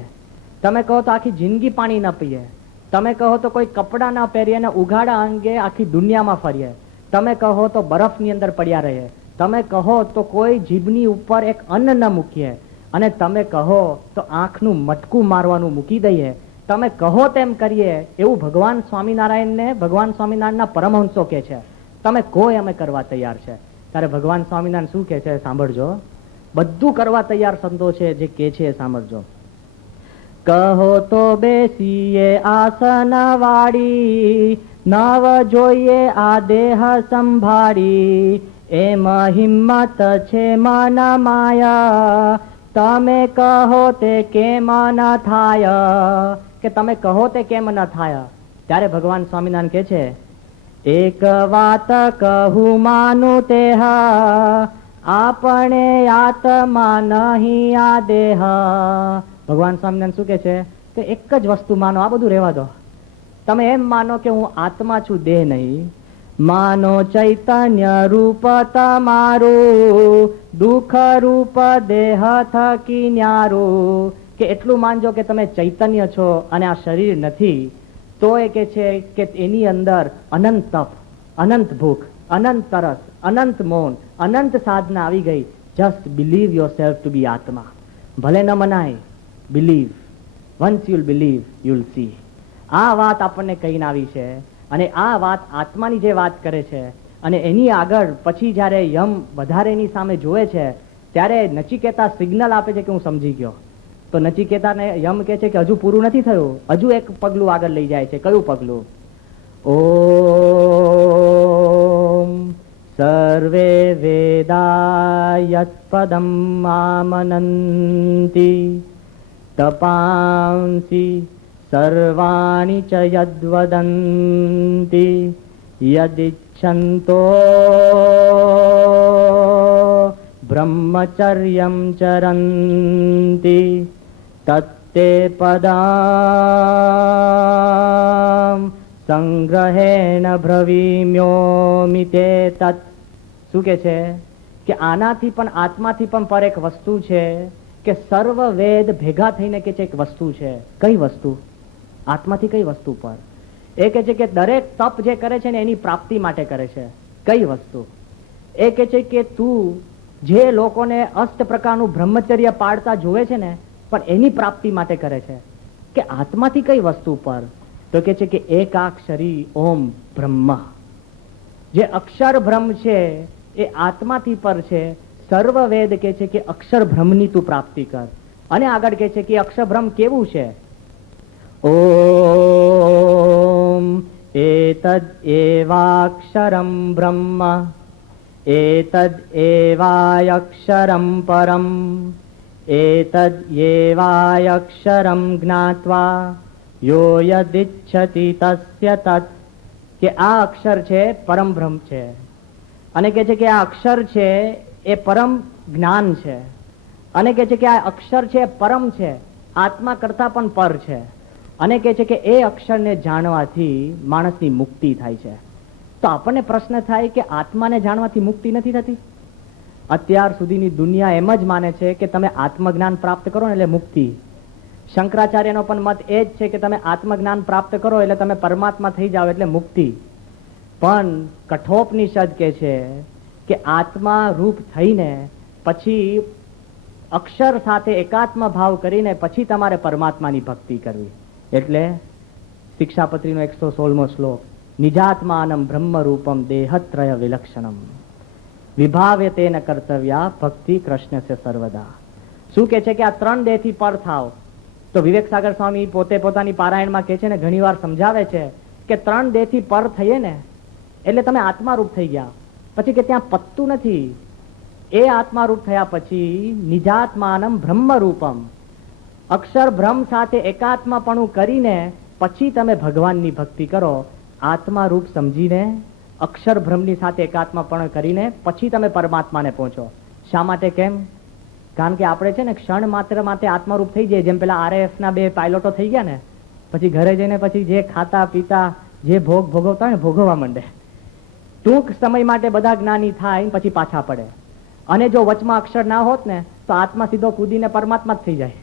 તમે કહો તો આખી જિંદગી પાણી ન પીએ. તમે કહો તો કોઈ કપડાં ના પહેરીએ ને ઉઘાડા અંગે આખી દુનિયામાં ફરીએ. તમે કહો તો બરફની અંદર પડ્યા રહીએ. તમે કહો તો કોઈ જીભની ઉપર એક અન્ન ન મૂકીએ. અને તમે કહો તો આંખનું મટકું મારવાનું મૂકી દઈએ. તમે કહો તેમ કરીએ. એવું ભગવાન સ્વામિનારાયણને ભગવાન સ્વામિનારાયણના પરમહંસો કે છે. તમે કોઈ અમે કરવા તૈયાર છે. ત્યારે ભગવાન સ્વામિનારાયણ શું કે છે સાંભળજો. બધું કરવા તૈયાર સંતો છે જે કે છે સાંભળજો. કહો તો બેસીએ આસન વાળી, નવ જોઈએ આ દેહ સંભાળી, એમ હિંમત છે મન માયા, તમે કહો તે કેમ ન થાય, કે તમે કહો તે કેમ ન થાય. ત્યારે ભગવાન સ્વામિનારાયણ કે છે એક વાત કહું માનું તેહ, આપણે આત્મા નહીં આ દેહ. ભગવાન સ્વામિનારાયણ શું કે છે કે એક જ વસ્તુ માનો, આ બધું રહેવા દો. તમે એમ માનો કે હું આત્મા છું, દેહ નહીં. માનો ચૈતન્ય રૂપ તમારું, દુઃખ રૂપ દેહ થકી ન્યારું. કે એટલું માનજો કે તમે ચૈતન્ય છો અને આ શરીર નથી. તો એ કે છે કે એની અંદર અનંત તપ, અનંત ભૂખ, અનંત તરસ, અનંત મૌન, અનંત સાધના આવી ગઈ. Just believe yourself to be આત્મા. ભલે ન મનાય, believe. Once you'll believe you'll see. આ વાત આપણને કહીને આવી છે. અને આ વાત આત્માની જે વાત કરે છે અને એની આગળ પછી જ્યારે યમ વધારે એની સામે જોવે છે ત્યારે નચિકેતા સિગ્નલ આપે છે કે હું સમજી ગયો. તો નચિકેતાને યમ કહે છે કે હજુ પૂરું નથી થયું, હજુ એક પગલું આગળ લઈ જાય છે. કયું પગલું? ઓમ સર્વે વેદા યત્પદમ આમનંતિ, તપાંસી સર્વાણી ચ યદ્વદંતિ, યદિચ્છન્તો બ્રહ્મચર્યમ ચરંતિ, તત્તે પદામ સંગ્रहेण બ્રવીમ્યોમિ તે તત્. શું કે છે કે આનાથી પણ આત્માથી પણ પર એક વસ્તુ છે કે સર્વ વેદ ભેગા થઈને કે છે એક વસ્તુ છે. કઈ વસ્તુ? આત્માથી કઈ વસ્તુ પર? એ કે છે કે દરેક તપ જે કરે છે ને એની પ્રાપ્તિ માટે કરે છે. કઈ વસ્તુ? એ કે છે કે તું જે લોકોને અષ્ટ પ્રકારનું બ્રહ્મચર્ય પાળતા જોવે છે ને પણ એની પ્રાપ્તિ માટે કરે છે. કે આત્માથી કઈ વસ્તુ પર? તો કે છે કે એકાક્ષરી ઓમ બ્રહ્મ. જે અક્ષર બ્રહ્મ છે એ આત્માથી પર છે. સર્વ વેદ કે છે કે અક્ષર બ્રહ્મની તું પ્રાપ્તિ કર. અને આગળ કે છે કે અક્ષર બ્રહ્મ કેવું છે? ઓમ એતદ એવાક્ષરમ બ્રહ્મ, એતદ એવાયક્ષરમ પરમ, એતદ એવાયક્ષરમ જ્ઞાત્વા યો યદિચ્છતિ તસ્ય તત્. કે આ અક્ષર છે પરમ બ્રહ્મ છે. અને કે છે કે આ અક્ષર છે એ પરમ જ્ઞાન છે. અને કે છે કે આ અક્ષર છે પરમ છે, આત્મા કરતા પણ પર છે. અને કે છે કે એ અક્ષરને જાણવાથી માણસની મુક્તિ થાય છે. તો આપણને પ્રશ્ન થાય કે આત્માને જાણવાથી મુક્તિ નથી થતી? અત્યાર સુધીની દુનિયા એમ જ માને છે કે તમે આત્મજ્ઞાન પ્રાપ્ત કરો ને એટલે મુક્તિ. શંકરાચાર્યનો પણ મત એ જ છે કે તમે આત્મજ્ઞાન પ્રાપ્ત કરો એટલે તમે પરમાત્મા થઈ જાઓ એટલે મુક્તિ. પણ કઠોપનિષદ કે છે કે આત્મા રૂપ થઈને પછી અક્ષર સાથે એકાત્મ ભાવ કરીને પછી તમારે પરમાત્માની ભક્તિ કરવી. એટલે શિક્ષાપત્રીનો 116મો શ્લોક, નિજાત્માનમ બ્રહ્મ રૂપમ દેહત્રય વિલક્ષણમ વિભાવ્ય તેન કર્તવ્યા ભક્તિ કૃષ્ણ છે સર્વદા. શું કે છે કે આ 3 દેહથી પર થાવ. તો વિવેક સાગર સ્વામી પોતે પોતાની પારાયણમાં કે છે ને, ઘણી વાર સમજાવે છે કે 3 દેહથી પર થઈએ ને એટલે તમે આત્મારૂપ થઈ ગયા. પછી કે ત્યાં પત્તું નથી. એ આત્મારૂપ થયા પછી નિજાત્માનમ બ્રહ્મ રૂપમ, અક્ષર બ્રહ્મ સાથે એકાત્મપણું કરીને પછી તમે ભગવાનની ભક્તિ કરો. આત્મારૂપ સમજીને અક્ષર બ્રહ્મની સાથે એકાત્મપણ કરીને પછી તમે પરમાત્માને પહોંચો. શા માટે? કેમ? કારણ કે આપણે છે ને ક્ષણ માત્ર માટે આત્મારૂપ થઈ જાય. જેમ પેલા RAF ના 2 પાયલોટો થઈ ગયા ને, પછી ઘરે જઈને પછી જે ખાતા પીતા જે ભોગ ભોગવતા હોય ને ભોગવવા માંડે. ટૂંક સમય માટે બધા જ્ઞાની થાય પછી પાછા પડે. અને જો વચમાં અક્ષર ના હોત ને તો આત્મા સીધો કૂદીને પરમાત્મા જ થઈ જાય.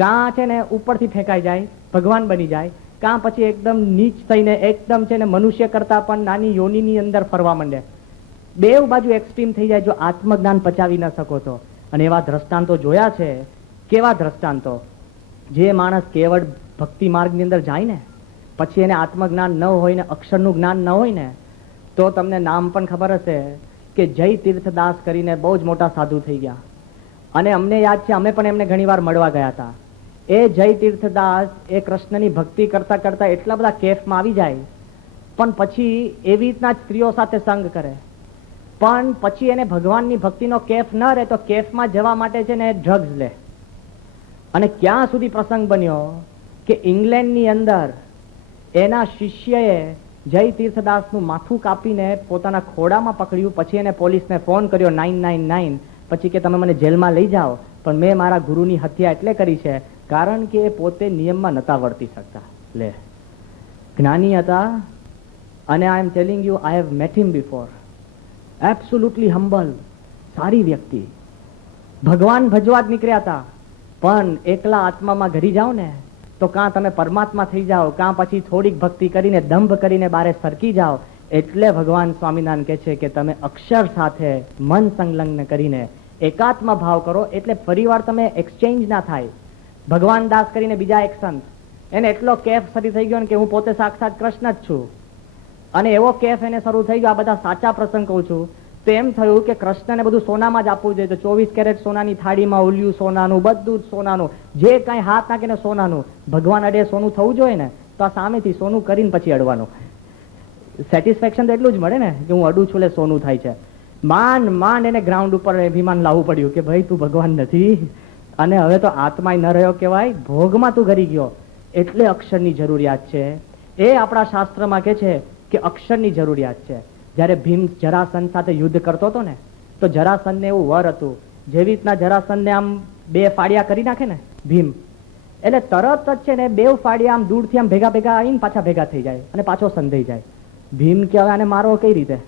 કાં છે ને ઉપરથી ફેંકાઈ જાય, ભગવાન બની જાય, કાં પછી એકદમ નીચ થઈને એકદમ છે ને મનુષ્ય કરતા પણ નાની યોનિની અંદર ફરવા માંડે. 2 બાજુ એક્સ્ટ્રીમ થઈ જાય જો આત્મજ્ઞાન પચાવી ન શકો તો. અને એવા દ્રષ્ટાંતો જોયા છે. કેવા દ્રષ્ટાંતો? જે માણસ કેવળ ભક્તિ માર્ગની અંદર જાય ને પછી એને આત્મજ્ઞાન ન હોય ને અક્ષરનું જ્ઞાન ન હોય ને, તો તમને નામ પણ ખબર હશે કે જય તીર્થદાસ કરીને બહુ જ મોટા સાધુ થઈ ગયા. અને અમને યાદ છે, અમે પણ એમને ઘણી વાર મળવા ગયા હતા. એ જય તીર્થદાસ એ કૃષ્ણની ભક્તિ કરતા કરતા એટલા બધા કેફમાં આવી જાય, પણ પછી એવી રીતના જ સ્ત્રીઓ સાથે સંગ કરે. પણ પછી એને ભગવાનની ભક્તિનો કેફ ન રહે તો કેફમાં જવા માટે છે ને ડ્રગ્સ લે. અને ક્યાં સુધી પ્રસંગ બન્યો કે ઇંગ્લેન્ડની અંદર એના શિષ્યએ જય તીર્થદાસનું માથું કાપીને પોતાના ખોડામાં પકડ્યું. પછી એને પોલીસને ફોન કર્યો 999. પછી કે તમે મને જેલમાં લઈ જાઓ, પણ મેં મારા ગુરુની હત્યા એટલે કરી છે કારણ કે એ પોતે નિયમમાં નતા વર્તી શકતા. લે, જ્ઞાની હતા. અને I am telling you, I have met him before. Absolutely humble, સારી વ્યક્તિ. ભગવાન ભજવા જ નીકળ્યા હતા. પણ એકલા આત્મામાં ઘરી જાઓ ને તો કાં તમે પરમાત્મા થઈ જાઓ, કાં પછી થોડીક ભક્તિ કરીને દંભ કરીને બારે સરકી જાઓ. એટલે ભગવાન સ્વામિનારાયણ કહે છે કે તમે અક્ષર સાથે મન સંલગ્ન કરીને એકાત્મ ભાવ કરો. એટલે ફરીવાર તમે એક્સચેન્જ ના થાય. ભગવાન દાસ કરીને બીજા એક સંત, એને એટલો કેફ શરૂ થઈ ગયો ને કે હું પોતે સાક્ષાત કૃષ્ણ જ છું. અને એવો કેફ એને શરૂ થઈ ગયો. આ બધા સાચા પ્રસંગ કહું છું. તો એમ થયું કે કૃષ્ણને બધું સોનામાં જ આપવું જોઈએ. તો 24 કેરેટ સોનાની થાળીમાં ઉલ્યું સોનાનું, બધું જ સોનાનું, જે કઈ હાથ નાખીને સોનાનું. ભગવાન અડે સોનું થવું જોઈએ ને, તો આ સામેથી સોનું કરીને પછી અડવાનું. સેટિસ્ફેક્શન તો એટલું જ મળે ને કે હું અડું છું એટલે સોનું થાય છે. માંડ માંડ એને ગ્રાઉન્ડ ઉપર અભિમાન લાવવું પડ્યું કે ભાઈ તું ભગવાન નથી, અને હવે તો આત્માય ન રહ્યો કહેવાય, ભોગમાં તું ઘરી ગયો. એટલે અક્ષરની જરૂરિયાત છે. એ આપણા શાસ્ત્રમાં કે છે કે અક્ષરની જરૂરિયાત છે. જયારે ભીમ જરાસંધ સાથે યુદ્ધ કરતો હતો ને, તો જરાસંધને એવું વર હતું, જેવી રીતના જરાસંધને આમ 2 ફાડિયા કરી નાખે ને ભીમ, એટલે તરત જ છે ને 2 ફાડિયા આમ દૂરથી આમ ભેગા ભેગા આવીને પાછા ભેગા થઈ જાય અને પાછો સંધાઈ જાય. ભીમ કે હવે આને મારવો કઈ રીતે?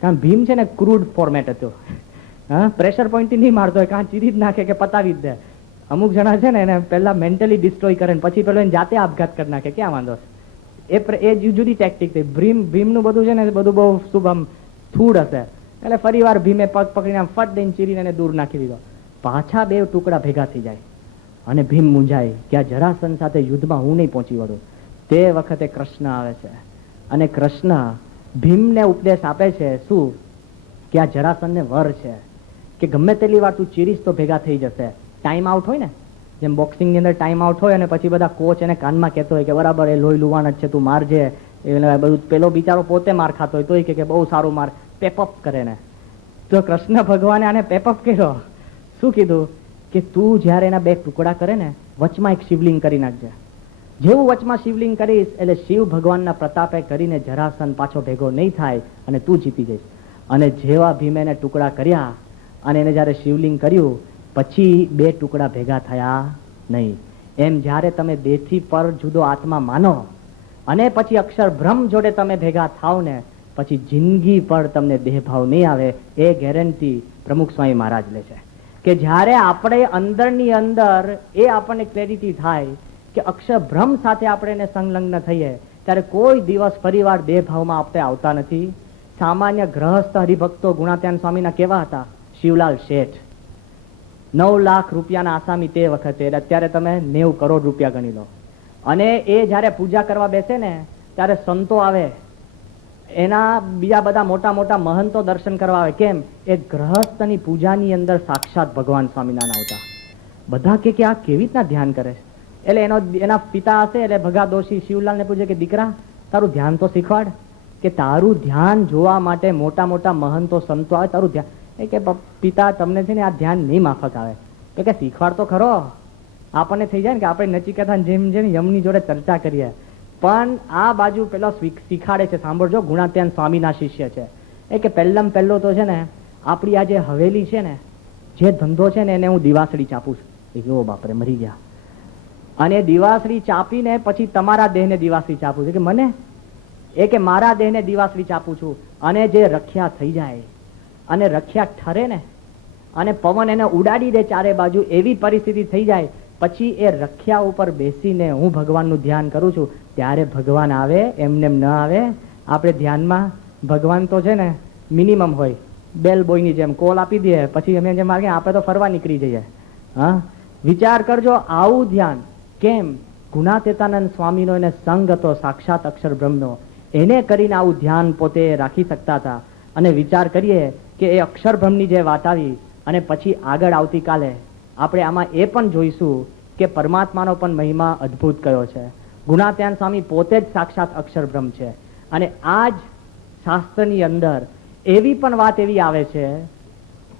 કારણ ભીમ છે ને ક્રૂડ ફોર્મેટ હતો. હા, પ્રેશર પોઈન્ટ નહીં મારતો હોય, કાં ચીરી જ નાખે કે પતાવી જ દે. અમુક જણા છે ને એને પહેલા મેન્ટલી ડિસ્ટ્રોય કરે ને પછી પેલો એને જાતે આપઘાત કરી નાખે. ક્યાં વાંધો? એ જુદી ટેક્ટિક થઈ. ભીમનું બધું છે ને બધું બહુ શુભ આમ થૂડ હશે. એટલે ફરી વાર ભીમે પગ પકડીને આમ ફટ દઈને ચીરીને એને દૂર નાખી દીધો. પાછા 2 ટુકડા ભેગા થઈ જાય અને ભીમ મૂંઝાય કે આ જરાસંધ સાથે યુદ્ધમાં હું નહીં પહોંચી વળું. તે વખતે કૃષ્ણ આવે છે અને કૃષ્ણ ભીમને ઉપદેશ આપે છે. શું? કે આ જરાસંધને વર છે કે ગમે તેટલી વાર તું ચીરીશ તો ભેગા થઈ જશે. ટાઈમ આઉટ હોય ને, જેમ બોક્સિંગની અંદર ટાઈમ આઉટ હોય અને પછી બધા કોચ એને કાનમાં કહેતો હોય કે બરાબર એ લોહી લુવાણ જ છે, તું મારજે. એટલે બધું પેલો બિચારો પોતે માર ખાતો હોય તોય કે બહુ સારું માર, પેપઅપ કરે ને. તો કૃષ્ણ ભગવાને આને પેપઅપ કર્યો. શું કીધું? કે તું જયારે એના 2 ટુકડા કરે ને વચમાં એક શિવલિંગ કરી નાખજે. જેવું વચમાં શિવલિંગ કરીશ એટલે શિવ ભગવાનના પ્રતાપે કરીને જરાસંધ પાછો ભેગો નહીં થાય અને તું જીતી જઈશ. અને જેવા ભીમે એને ટુકડા કર્યા અને એને જયારે શિવલિંગ કર્યું પછી 2 ટુકડા ભેગા થયા નહીં. એમ જયારે તમે દેહથી પર જુદો આત્મા માનો અને પછી અક્ષર બ્રહ્મ જોડે તમે ભેગા થાવ ને પછી જિંદગી પર તમને દેહભાવ નહીં આવે. એ ગેરંટી પ્રમુખ સ્વામી મહારાજ લે છે કે જયારે આપણે અંદરની અંદર એ આપણને ક્લેરિટી થાય કે અક્ષર બ્રહ્મ સાથે આપણે એને સંલગ્ન થઈએ ત્યારે કોઈ દિવસ ફરીવાર દેહભાવમાં આપણે આવતા નથી. સામાન્ય ગ્રહસ્થ હરિભક્તો ગુણાત્યાન સ્વામીના કેવા હતા? શિવલાલ શેઠ. 9 લાખ રૂપિયાના આસામી તે વખતે, અત્યારે તમે 90 કરોડ રૂપિયા ગણી લો. અને એ જયારે પૂજા કરવા બેસે ને ત્યારે સંતો આવે, એના બીજા બધા મોટા મોટા મહંતો દર્શન કરવા આવે. કેમ? એ ગ્રહસ્થની પૂજાની અંદર સાક્ષાત ભગવાન સ્વામિનારાયણ આવતા. બધા કે આ કેવી રીતના ધ્યાન કરે? એટલે એના પિતા હશે એટલે ભગા દોશી શિવલાલને પૂછે કે દીકરા તારું ધ્યાન તો શીખવાડ, કે તારું ધ્યાન જોવા માટે મોટા મોટા મહંતો સંતો આવે, તારું ધ્યાન. એ કે પિતા તમને છે ને આ ધ્યાન નહીં માફક આવે. તો કે શીખવાડ તો ખરો. આપણને થઈ જાય ને કે આપણે નચિકેતા જેમ જેમ યમની જોડે ચર્ચા કરીએ, પણ આ બાજુ પેલો શીખાડે છે. સાંભળજો, ગુણાત્યાન સ્વામીના શિષ્ય છે. એ કે પહેલાં પહેલો તો છે ને આપણી આ જે હવેલી છે ને, જે ધંધો છે ને એને હું દિવાસળી ચાપું છું. એ કેવો બાપરે મરી ગયા. અને દિવાસળી ચાપીને પછી તમારા દેહને દિવાસળી ચાપું છું. કે મને? એ કે મારા દેહને દિવાસળી ચાપું છું. અને જે રખ્યા થઈ જાય અને રખ્યા ઠરે ને, અને પવન એને ઉડાડી દે ચારે બાજુ, એવી પરિસ્થિતિ થઈ જાય, પછી એ રખ્યા ઉપર બેસીને હું ભગવાનનું ધ્યાન કરું છું. ત્યારે ભગવાન આવે, એમને ન આવે. આપણે ધ્યાનમાં ભગવાન તો છે ને મિનિમમ હોય, બેલ બોયની જેમ કોલ આપી દે, પછી અમે જેમ માગે આપણે તો ફરવા નીકળી જઈએ. હા, વિચાર કરજો આવું ધ્યાન. કેમ? ગુણાતીતાનંદ સ્વામીનો એને સંગ હતો સાક્ષાત અક્ષર બ્રહ્મનો, એને કરીને આવું ધ્યાન પોતે રાખી શકતા હતા. અને વિચાર કરીએ કે એ અક્ષર બ્રહ્મની જે વાત આવી, અને પછી આગળ આવતીકાલે આપણે આમાં એ પણ જોઈશું કે પરમાત્માનો પણ મહિમા અદ્ભુત કયો છે. ગુણાત્યાન સ્વામી પોતે જ સાક્ષાત અક્ષર બ્રહ્મ છે. અને આ જ શાસ્ત્રની અંદર એવી પણ વાત એવી આવે છે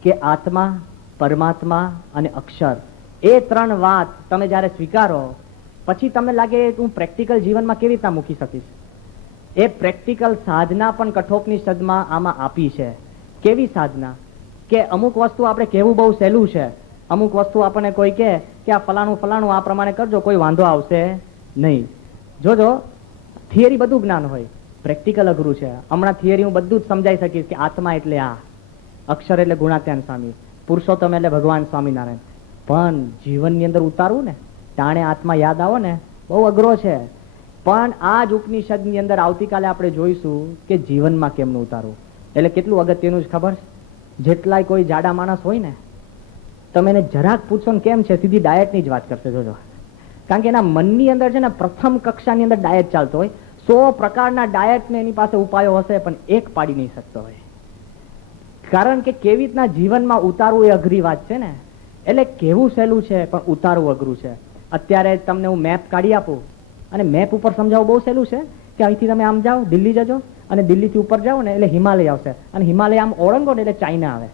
કે આત્મા, પરમાત્મા અને અક્ષર, એ 3 વાત તમે જયારે સ્વીકારો પછી તમને લાગે હું પ્રેક્ટિકલ જીવનમાં કેવી રીતના મૂકી શકીશ. એ પ્રેક્ટિકલ સાધના પણ કઠોપનિષદમાં આમાં આપી છે. કેવી સાધના? કે અમુક વસ્તુ આપણે કહેવું બહુ સહેલું છે, અમુક વસ્તુ આપણને કોઈ કહે કે આ ફલાણું ફલાણું આ પ્રમાણે કરજો, કોઈ વાંધો આવશે નહીં. જોજો, થિયરી બધું જ્ઞાન હોય, પ્રેક્ટિકલ અઘરું છે. હમણાં થિયરી હું બધું જ સમજાઈ શકીશ કે આત્મા એટલે આ, અક્ષર એટલે ગુણાત્યાન સ્વામી, પુરુષોત્તમ એટલે ભગવાન સ્વામિનારાયણ. પણ જીવનની અંદર ઉતારવું ને, ટાણે આત્મા યાદ આવો ને, બહુ અઘરો છે. પણ આ જ ઉપનિષદની અંદર આવતીકાલે આપણે જોઈશું કે જીવનમાં કેમનું ઉતારવું. એટલે કેટલું અગત્યનું છે ખબર છે? જેટલાય કોઈ જાડા માણસ હોય ને, તમે એને જરાક પૂછો ને કેમ છે, સીધી ડાયટની જ વાત કરશે. જોજો, કારણ કે એના મનની અંદર છે ને પ્રથમ કક્ષાની અંદર ડાયટ ચાલતો હોય. 100 પ્રકારના ડાયટને એની પાસે ઉપાયો હશે, પણ એક પાડી નહીં શકતો હોય. કારણ કે કેવી રીતના જીવનમાં ઉતારવું એ અઘરી વાત છે ને. એટલે કેવું સહેલું છે પણ ઉતારવું અઘરું છે. અત્યારે તમને હું મેપ કાઢી આપું અને મેપ ઉપર સમજાવવું બહુ સહેલું છે કે અહીંથી તમે આમ જાઓ, દિલ્હી જજો, અને દિલ્હીથી ઉપર જાઓ ને એટલે હિમાલય આવશે, અને હિમાલય આમ ઓળંગો ને એટલે ચાઇના આવે.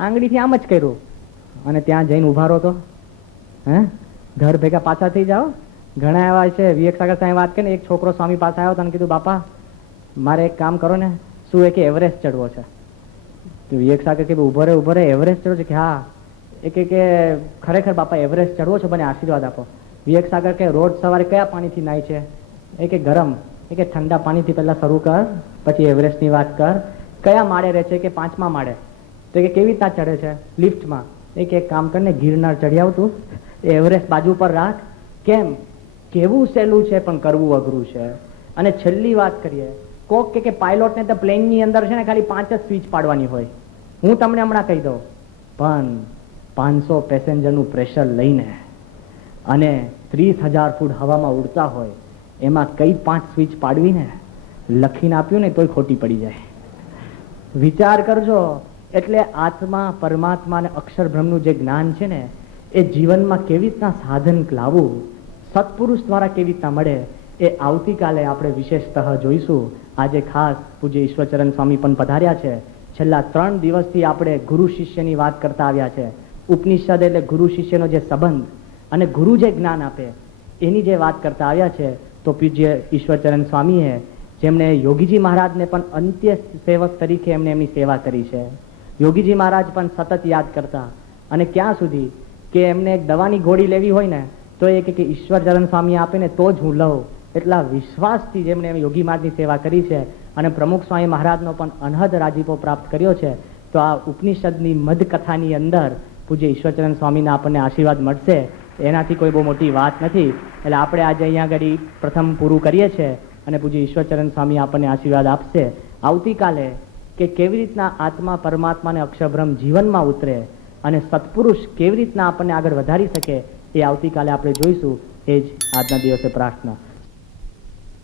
આંગળીથી આમ જ કર્યું અને ત્યાં જઈને ઉભા રહો તો ઘર ભેગા પાછા થઈ જાઓ. ઘણા એવા છે, વિવેક સાગર સાહેબ વાત કરીને એક છોકરો સ્વામી પાસે આવ્યો અને કીધું બાપા મારે એક કામ કરો ને, શું એ કે એવરેસ્ટ ચડવો છે. તો વિવેક સાગર કે ઉભો રે એવરેસ્ટ ચડવો છે? કે હા. એ કે ખરેખર બાપા એવરેસ્ટ ચડવો છે, મને આશીર્વાદ આપો. વિવેક સાગર કે રોજ સવારે કયા પાણીથી નાય છે? એ કે ગરમ. એ કે ઠંડા પાણીથી પહેલા શરૂ કર, પછી એવરેસ્ટની વાત કર. કયા માળે રહે છે? કે 5મા માળે. તો કે કેવી રીતના ચડે છે? લિફ્ટમાં. એ કે કામ કરીને ગિરનાર ચડી આવતું, એવરેસ્ટ બાજુ પર રાખ. કેમ? કેવું સહેલું છે પણ કરવું અઘરું છે. અને છેલ્લી વાત કરીએ, કોક કે પાયલોટને તો પ્લેનની અંદર છે ને ખાલી 5 જ સ્વિચ પાડવાની હોય. હું તમને હમણાં કહી દઉં, પણ 500 પેસેન્જરનું પ્રેશર લઈને અને 30,000 ફૂટ હવામાં ઉડતા હોય, એમાં કઈ 5 સ્વિચ પાડવી ને, લખીને આપ્યું ને તોય ખોટી પડી જાય. વિચાર કરજો. એટલે આત્મા, પરમાત્મા અને અક્ષર બ્રહ્મનું જે જ્ઞાન છે ને, એ જીવનમાં કેવી રીતના સાધન લાવવું, સત્પુરુષ દ્વારા કેવી રીતના મળે, એ આવતીકાલે આપણે વિશેષતઃ જોઈશું. આજે ખાસ પૂજ્ય ઈશ્વરચરણ સ્વામી પણ પધાર્યા છે. છેલ્લા 3 દિવસથી આપણે ગુરુ શિષ્યની વાત કરતા આવ્યા છે. ઉપનિષદ એટલે ગુરુ શિષ્યનો જે સંબંધ અને ગુરુ જે જ્ઞાન આપે એની જે વાત કરતા આવ્યા છે. તો પૂજ્ય ઈશ્વરચરણ સ્વામીએ, જેમણે યોગીજી મહારાજને પણ અંત્ય સેવક તરીકે એમને એમની સેવા કરી છે. યોગીજી મહારાજ પણ સતત યાદ કરતા, અને ક્યાં સુધી કે એમને એક દવાની ગોળી લેવી હોય ને તો એ કે ઈશ્વરચરણ સ્વામી આપે ને તો જ હું લઉં. એટલા વિશ્વાસથી જેમણે યોગી મહારાજની સેવા કરી છે અને પ્રમુખ સ્વામી મહારાજનો પણ અનહદ રાજીપો પ્રાપ્ત કર્યો છે. તો આ ઉપનિષદની મધકથાની અંદર પૂજ્ય ઈશ્વરચરણ સ્વામીના આપણને આશીર્વાદ મળશે, એનાથી કોઈ બહુ મોટી વાત નથી. એટલે આપણે આજે અહીંયા આગળ પ્રથમ પૂરું કરીએ છીએ અને પૂજ્ય ઈશ્વરચરણ સ્વામી આપણને આશીર્વાદ આપશે. આવતીકાલે કે કેવી રીતના આત્મા પરમાત્માને અક્ષરબ્રહ્મ જીવનમાં ઉતરે અને સત્પુરુષ કેવી રીતના આપણને આગળ વધારી શકે એ આવતીકાલે આપણે જોઈશું. એ જ આજના દિવસે પ્રાર્થના.